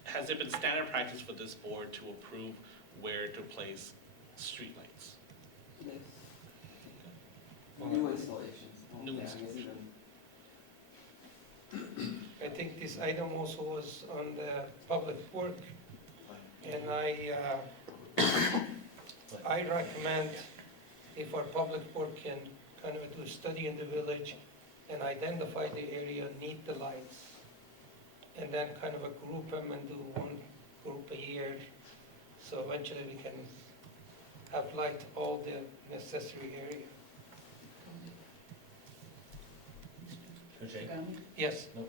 has it been standard practice for this board to approve where to place streetlights? Yes. New installations. New Yeah, I guess installations. even- I think this item also was on the public work, and I recommend if our public work can kind of do a study in the village and identify the area, need the lights, and then kind of a group them and do one group a year, so eventually we can have light all the necessary area. Okay. Yes, No,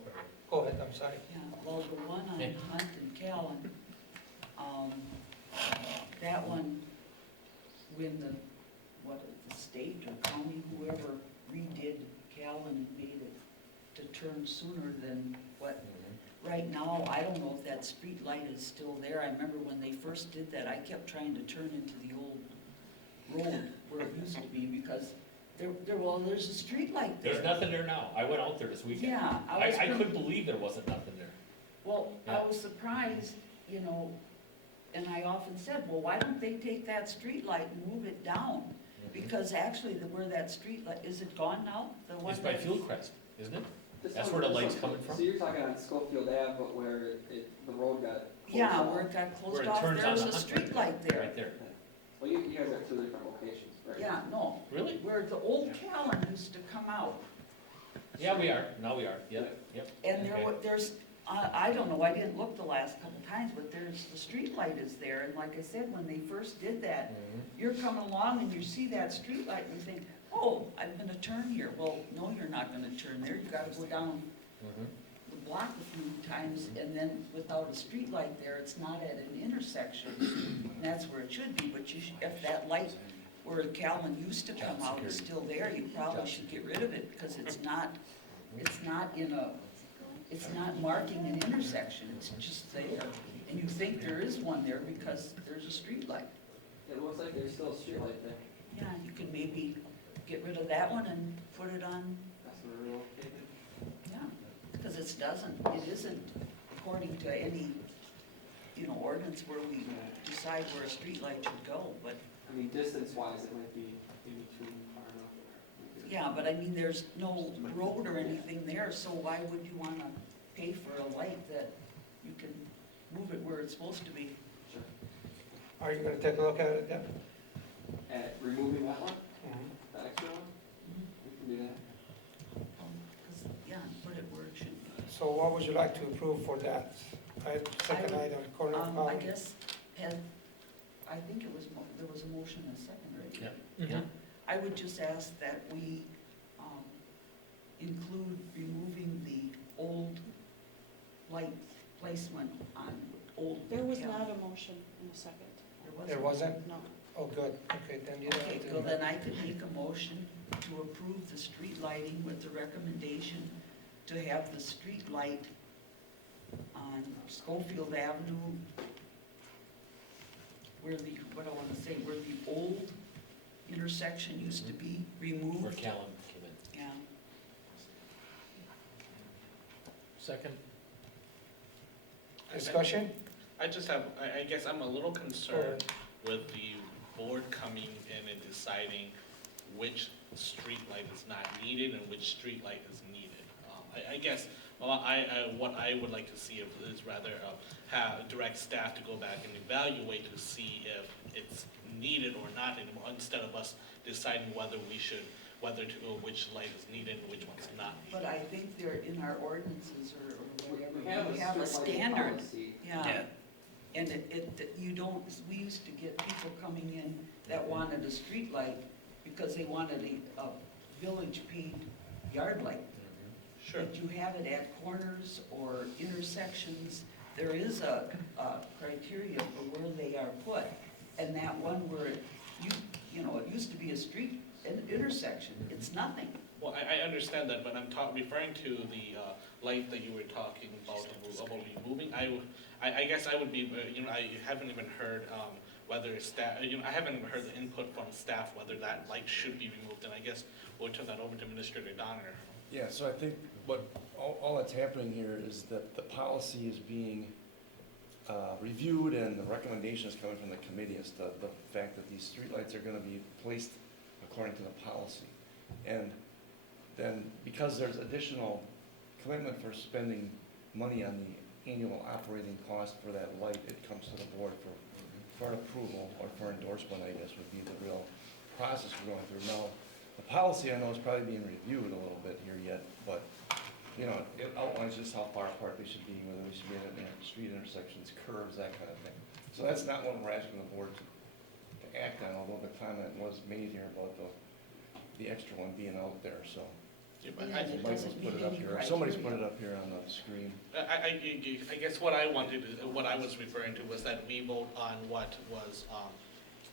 go ahead, I'm sorry. Yeah, well, the one on Yeah. Hunt and Callan, that one, when the state or county, whoever redid Callan and made it to turn sooner than what, right now, I don't know if that street light is still there. I remember when they first did that, I kept trying to turn into the old road where it used to be, because there's a street light there. There's nothing there now. I went out there this weekend. Yeah, I couldn't believe there wasn't nothing there. Well, Yeah. I was surprised, you know, and I often said, well, why don't they take that street light and move it down? Because actually, where that street light, is it gone now? The one It's by that- Fieldcrest, isn't it? This That's one- where the this light's one- coming from? So you're talking on Schofield Ave, but where the road got closed Yeah, off? where it got Where closed it off, turns there's on a the street light there. Right there. Well, you guys have two different locations, right? Yeah, no, Really? where the old Callan used to come out. Yeah, we are. Now we are. Yep, yep. And Okay. there's, I don't know, I didn't look the last couple times, but the street light is there. And like I said, when they first did that, you're coming along and you see that street light and you think, oh, I'm gonna turn here. Well, no, you're not gonna turn there. You gotta go down the block a few times, and then without a street light there, it's not at an intersection. And that's where it should be, but if that light where Calvin used to come out is still there, you probably should get rid of it, because it's not marking an intersection, it's just there. And you think there is one there because there's a street light. It looks like there's still a street light there. Yeah, you could maybe get rid of that one and put it on, That's where we're located. yeah, because it isn't according to any, ordinance where we decide where a street light should go, but, I mean, distance-wise, it might be in between far enough. yeah, but I mean, there's no road or anything there, so why would you wanna pay for a light that you can move it where it's supposed to be? Sure. Are you gonna take a look at it then? At removing that one, the extra one, we can do that. 'Cause, yeah, put it where it should be. So what would you like to approve for that? Second item, corner of I Collins. guess, I think there was a motion and a second, right? Yeah. I would just ask that we include removing the old light placement on old. There was Calvin. not a motion in a second. There wasn't? No. Oh, good, okay, then you don't Okay, have to. well then I could make a motion to approve the street lighting with the recommendation to have the street light on Schofield Avenue, where the old intersection used to be Where removed. Callan came in. Yeah, Second. Discussion? I just have, I guess I'm a little concerned with the board coming in and deciding which street light is not needed and which street light is needed. I guess, what I would like to see is rather have direct staff to go back and evaluate to see if it's needed or not anymore, instead of us deciding which light is needed and which one's not needed. but I think they're in our ordinances or whatever, We we have a street lighting standard. policy. Yeah, and we used to get people coming in that wanted a street light because they wanted a village paid yard light. Sure. But you have it at corners or intersections, there is a criteria for where they are put. And that one where it used to be a street, an intersection, it's nothing. Well, I understand that, but I'm referring to the light that you were talking about removing. I guess I would be, I haven't even heard whether staff, I haven't even heard the input from staff whether that light should be removed, and I guess we'll turn that over to Administrator Donner. Yeah, so I think all that's happening here is that the policy is being reviewed and the recommendation is coming from the committee as to the fact that these streetlights are gonna be placed according to the policy. And then, because there's additional commitment for spending money on the annual operating cost for that light, it comes to the board for approval or for endorsement, I guess, would be the real process we're going through. Now, the policy, I know, is probably being reviewed a little bit here yet, but, it outlines just how far apart they should be, whether they should be at street intersections, curves, that kind of thing. So that's not what we're asking the board to act on, although the comment was made here about the extra one being out there, so. Yeah, but Yeah, it Michael's doesn't put meet it up any here, somebody's put criteria. it up here on the screen. I guess what I was referring to was that we vote on what was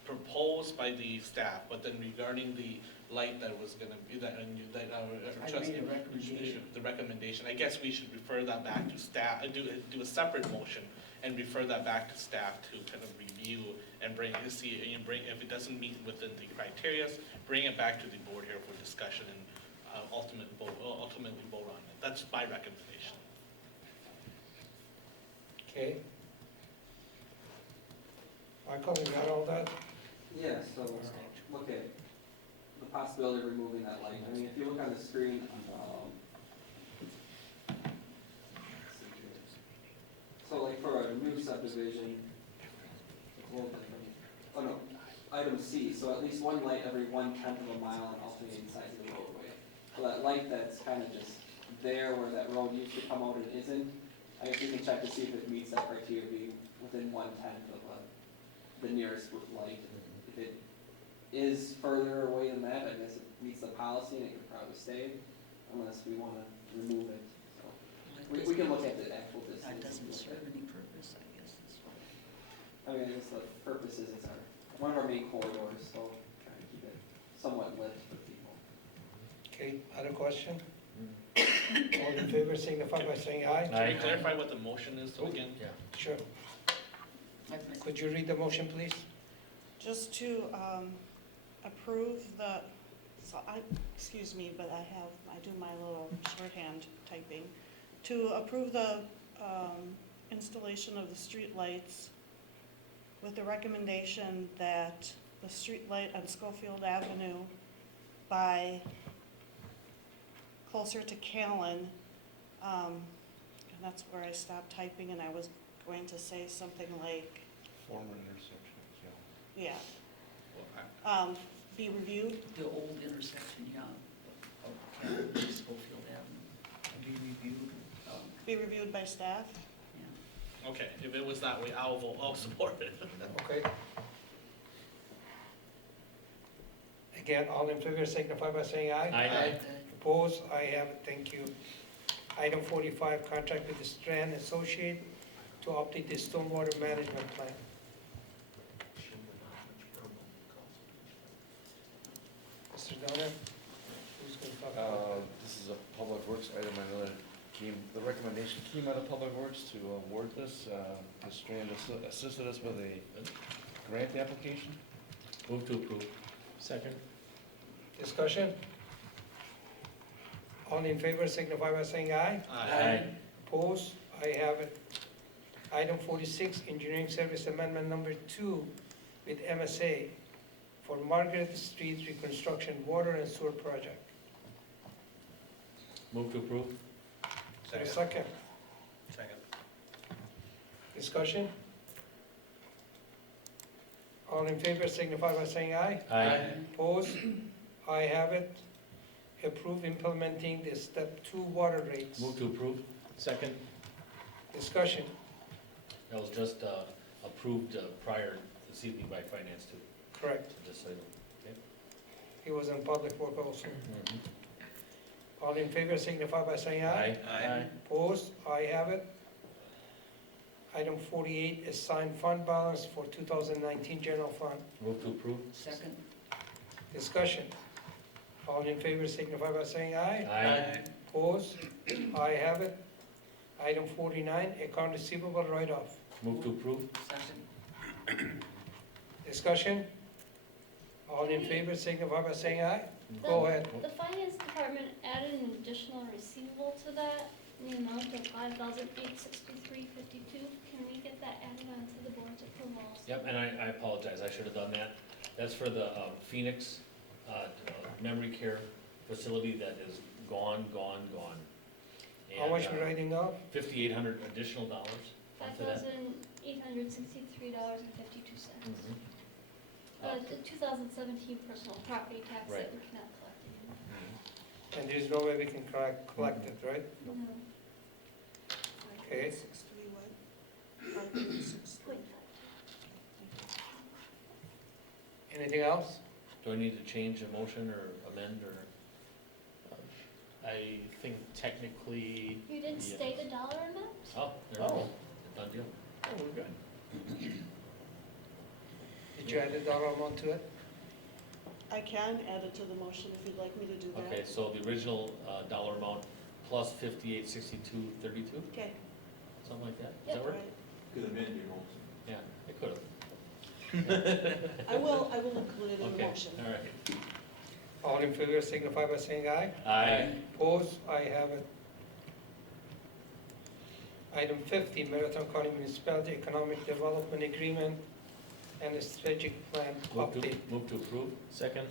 proposed by the staff, but then regarding the light that was gonna be, that, I made a recommendation. the recommendation, I guess we should refer that back to staff, do a separate motion and refer that back to staff to kind of review and bring, if it doesn't meet within the criteria, bring it back to the board here for discussion and ultimately vote on it. That's my recommendation. Okay. Michael, you got all that? Yeah, so look at the possibility of removing that light. I mean, if you look on the screen, so like for a new subdivision, it's a little different. Oh no, item C, so at least one light every 1/10 of a mile on alternating sides of the roadway. So that light that's kind of just there where that road used to come out and isn't, I guess we can check to see if it meets that criteria, be within 1/10 of the nearest light. If it is further away than that, I guess it meets the policy and it could probably stay, unless we want to remove it. So we can look at the actual distance. That doesn't serve any purpose, I guess, is what. I mean, I guess the purpose is it's one of our main corridors, so trying to keep it somewhat lit for people. Okay, other question? All in favor signify by saying aye. Can we clarify what the motion is, so again? Yeah. Sure. Could you read the motion, please? Just to approve the, excuse me, but I do my little shorthand typing. To approve the installation of the street lights with the recommendation that the street light on Schofield Avenue by closer to Callan, and that's where I stopped typing, and I was going to say something like, Former intersection, yeah, Well, be reviewed. The old intersection, yeah, of Schofield Avenue, be reviewed. Be reviewed by staff. Okay, if it was that way, I'll support it. Okay. Again, all in favor signify by saying aye. Aye. Opposed? I have it, thank you. Item 45, contract with the Strand Associate to update the stormwater management plan. Mr. Donner, who's going to talk about This is a Public Works item. I know that the recommendation came out of Public Works to award this. The Strand assisted us with a grant application. Move to approve. Second. it? Discussion? All in favor signify by saying aye. Opposed? I have it. Item 46, engineering service amendment number 2 with MSA for Margaret Street reconstruction water and sewer project. Move to approve. Is there a second? Second. Discussion? All in favor signify by saying aye. Opposed? I have it. Approve implementing the step 2 water rates. Move to approve. Second. Discussion? That was just approved prior this evening by finance too, Correct. just so you know. He was in public work also. All in favor signify by saying aye. Opposed? I have it. Item 48, assigned fund balance for 2019 general fund. Move to approve. Second. Discussion. All in favor signify by saying aye. Aye. Opposed? I have it. Item 49, account receivable write-off. Move to approve. Second. Discussion. All in favor signify by saying aye. Go ahead. The finance department added an additional receivable to that in the amount of $5,863.52. Can we get that added onto the board's approval? Yep, and I apologize, I should have done that. That's for the Phoenix memory care facility that is gone. How much we writing off? $5,800 additional dollars onto that. $5,863.52. The 2017 personal property tax Right. that we cannot collect anymore. And there's no way we can collect it, right? No. Okay. 63 what? 5.63. Anything else? Do I need to change a motion or amend or? I think technically. You didn't yes. state a dollar amount? Oh, there we go. Done deal. Oh, we're good. Did you add a dollar amount to it? I can add it to the motion if you'd like me to do that. Okay, so the original dollar amount plus 5862.32, Okay. something like that? Does Yep, that work? right. Could amend your motion. Yeah, I could have. I will include it in the Okay, motion. all right. All in favor signify by saying aye. Aye. Opposed? I have it. Item 50, Marathon County Municipality Economic Development Agreement and a Strategic Plan Update. Move to approve. Second.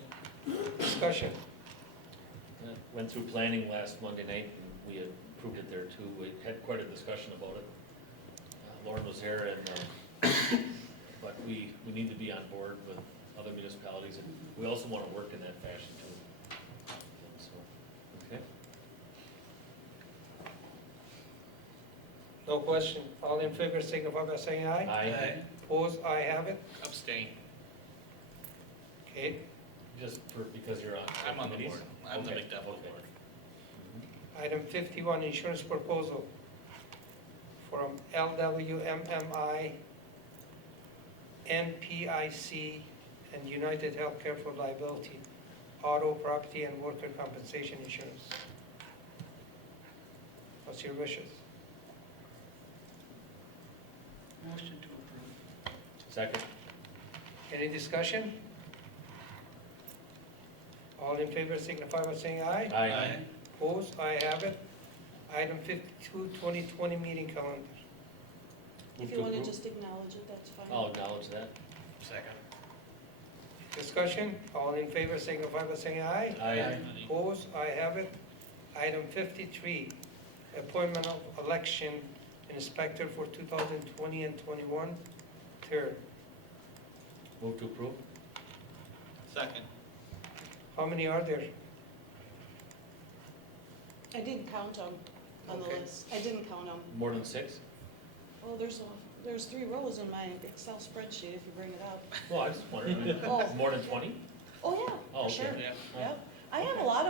Discussion. Went through planning last Monday night, and we had approved it there too. We had quite a discussion about it. Lauren was there, and, but we need to be on board with other municipalities, and we also want to work in that fashion too. So, okay. No question. All in favor signify by saying aye. Aye. Opposed? I have it. Abstain. Okay. Just because you're on. I'm on the committees? board. I'm the Okay, McDevil okay. board. Item 51, insurance proposal from LWMMI, NPIC, and United Healthcare for Liability, auto, property, and worker compensation insurance. What's your wishes? Motion to approve. Second. Any discussion? All in favor signify by saying aye. Aye. Opposed? I have it. Item 52, 2020 meeting calendar. If you want to just acknowledge it, that's fine. I'll acknowledge that. Second. Discussion? All in favor signify by saying aye. Aye. Opposed? I have it. Item 53, appointment of election inspector for 2020 and 21, third. Move to approve. Second. How many are there? I didn't count them on the Okay. list. I didn't count them. More than 6? Well, there's 3 rows in my Excel spreadsheet if you bring it up. Well, I was just wondering. Oh. More than 20? Oh, yeah, Oh, for okay. sure. Yeah. Yep. I have a lot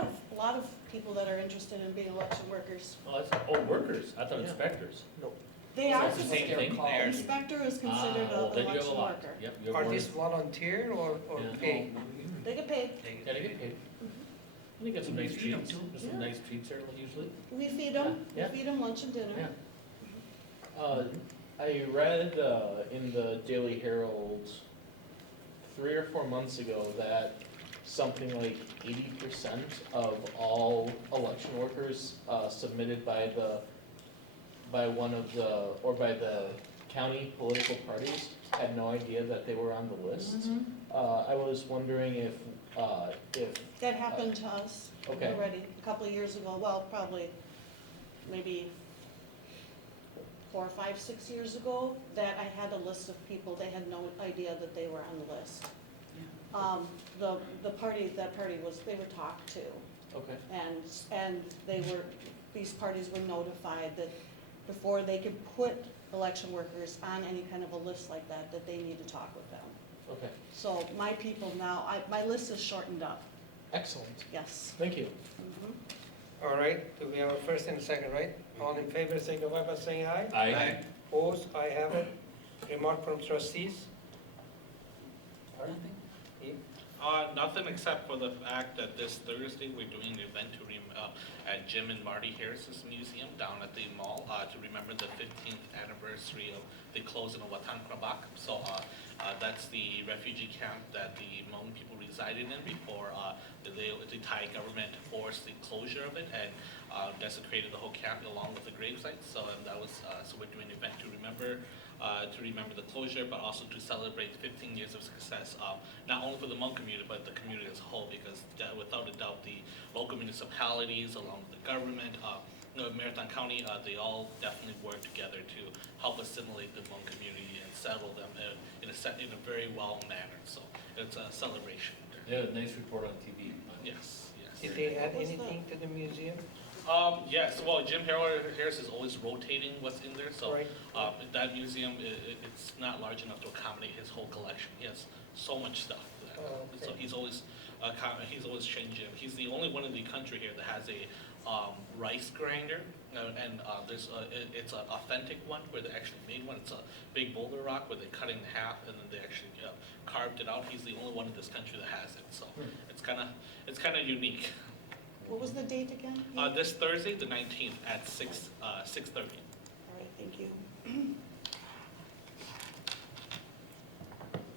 of people that are interested in being election workers. Oh, workers. I thought inspectors. They So are it's the same considered, thing? inspector is considered Well, an then you have a election lot. worker. Yep, you have Are more these than- volunteer or Yeah. paid? They get paid. Yeah, they get paid. We get some nice treats. There's some nice treats there usually. We feed them, Yeah. we feed them lunch and dinner. Yeah. I read in the Daily Herald 3 or 4 months ago that something like 80% of all election workers submitted by one of the, or by the county political parties had no idea that they were on the list. Mhm. I was wondering if That happened to us Okay. already, a couple of years ago, well, probably maybe 4, 5, 6 years ago, that I had a list of people, they had no idea that they were on the list. That party was, they were talked to, okay. and these parties were notified that before they could put election workers on any kind of a list like that, that they need to talk with them. Okay. So my people now, my list is shortened up, Excellent. yes. Thank you. Mhm. All right, do we have a first and a second, right? All in favor signify by saying aye. Aye. Opposed? I have it. Remark from trustees? Nothing? Nothing except for the fact that this Thursday, we're doing an event at Jim and Marty Harris's museum down at the mall to remember the 15th anniversary of the closing of Watan Krabak. So that's the refugee camp that the Hmong people resided in before the Thai government forced the closure of it and desecrated the whole camp along with the gravesite. So that was so we're doing an event to remember the closure, but also to celebrate 15 years of success, not only for the Hmong community, but the community as a whole, because without a doubt, the local municipalities, along with the government, Marathon County, they all definitely work together to help assimilate the Hmong community and settle them in a very well manner. So it's a celebration. Yeah, nice report on TV. Yes, yes. Did they add anything to the museum? Yes, well, Jim Harris is always rotating what's in there, so Right. that museum, it's not large enough to accommodate his whole collection. He has so much stuff. Oh, okay. So he's always he's always changing. He's the only one in the country here that has a rice grinder, and it's an authentic one where they actually made one. It's a big boulder rock where they cut it in half and then they actually carved it out. He's the only one in this country that has it, so it's kind of unique. What was the date again? This Thursday, the 19th at 6:30. All right, thank you.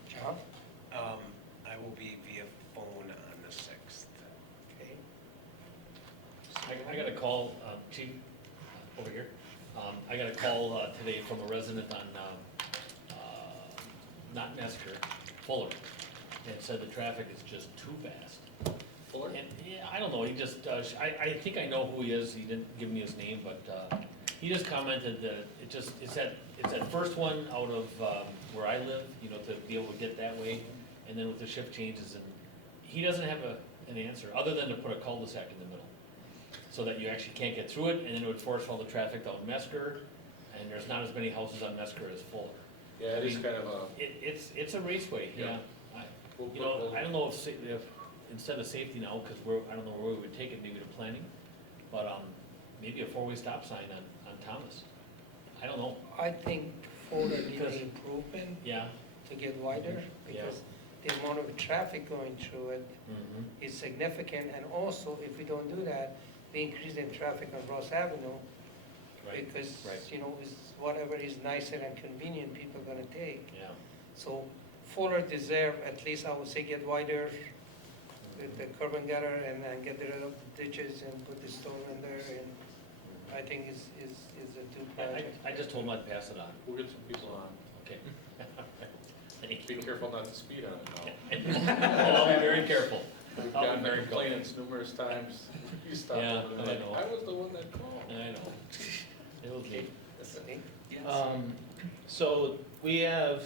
John? I will be via phone on the 6th. Okay. I got a call, Chief, over here. I got a call today from a resident on, not Nesker, Fuller, and said the traffic is just too fast. Fuller? And, yeah, I don't know, he just, I think I know who he is, he didn't give me his name, but, he just commented that it's that first one out of, where I live, you know, to be able to get that way, and then with the shift changes, and he doesn't have an answer, other than to put a cul-de-sac in the middle, so that you actually can't get through it, and then it would force all the traffic down Mesker, and there's not as many houses on Mesker as Fuller. Yeah, it is kind of a. It's a raceway, yeah. Yeah. You know, I don't know if instead of safety now, because I don't know where we would take it, maybe to planning, but, maybe a four-way stop sign on Thomas. I don't know, I think Fuller needs Because- improvement yeah. to get wider, because the amount of traffic going through it Mhm. is significant, and also, if we don't do that, we increase the traffic on Ross Avenue, Right, because, right. you know, is whatever is nicer and convenient, people are gonna take. Yeah. So Fuller deserve, at least I would say, get wider with the curb and gutter, and then get rid of the ditches and put the stone in there, and I think is a two project. I just told him I'd pass it on. We'll get some people on. Okay. Thank Be you. careful not to speed on it Oh, I'll be very careful. We've I'll be gotten very complaints numerous times. You stopped Yeah, over I there, know. like, I was the one that called. I know. It was me. Yes. So we have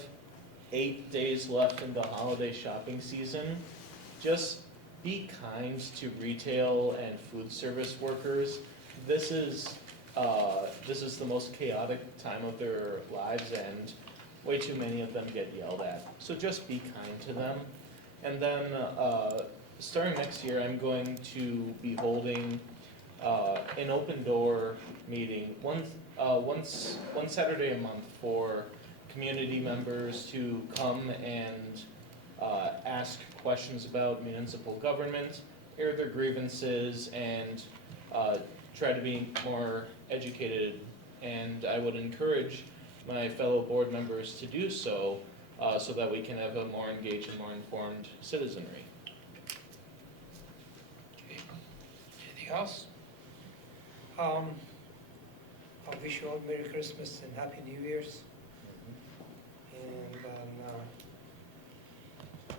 8 days left in the holiday shopping season. Just be kind to retail and food service workers. This is the most chaotic time of their lives, and way too many of them get yelled at. So just be kind to them. And then, starting next year, I'm going to be holding an open door meeting one Saturday a month for community members to come and ask questions about municipal government, air their grievances, and try to be more educated. And I would encourage my fellow board members to do so, so that we can have a more engaged and more informed citizenry. Okay. Anything else? I wish you all Merry Christmas and Happy New Year's. And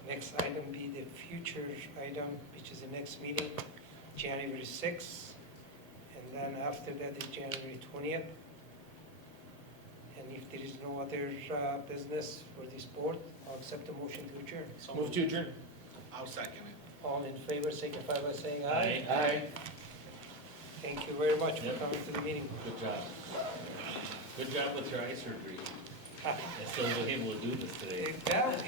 next item be the future item, which is the next meeting, January 6th. And then after that is January 20th. And if there is no other business for this board, I'll accept the motion to adjourn. So Move to adjourn. I'll second it. All in favor, signify by saying aye. Aye. Thank you very much for Yep. coming to the meeting. Good job. Good job with your eye surgery. And still able to do this today. That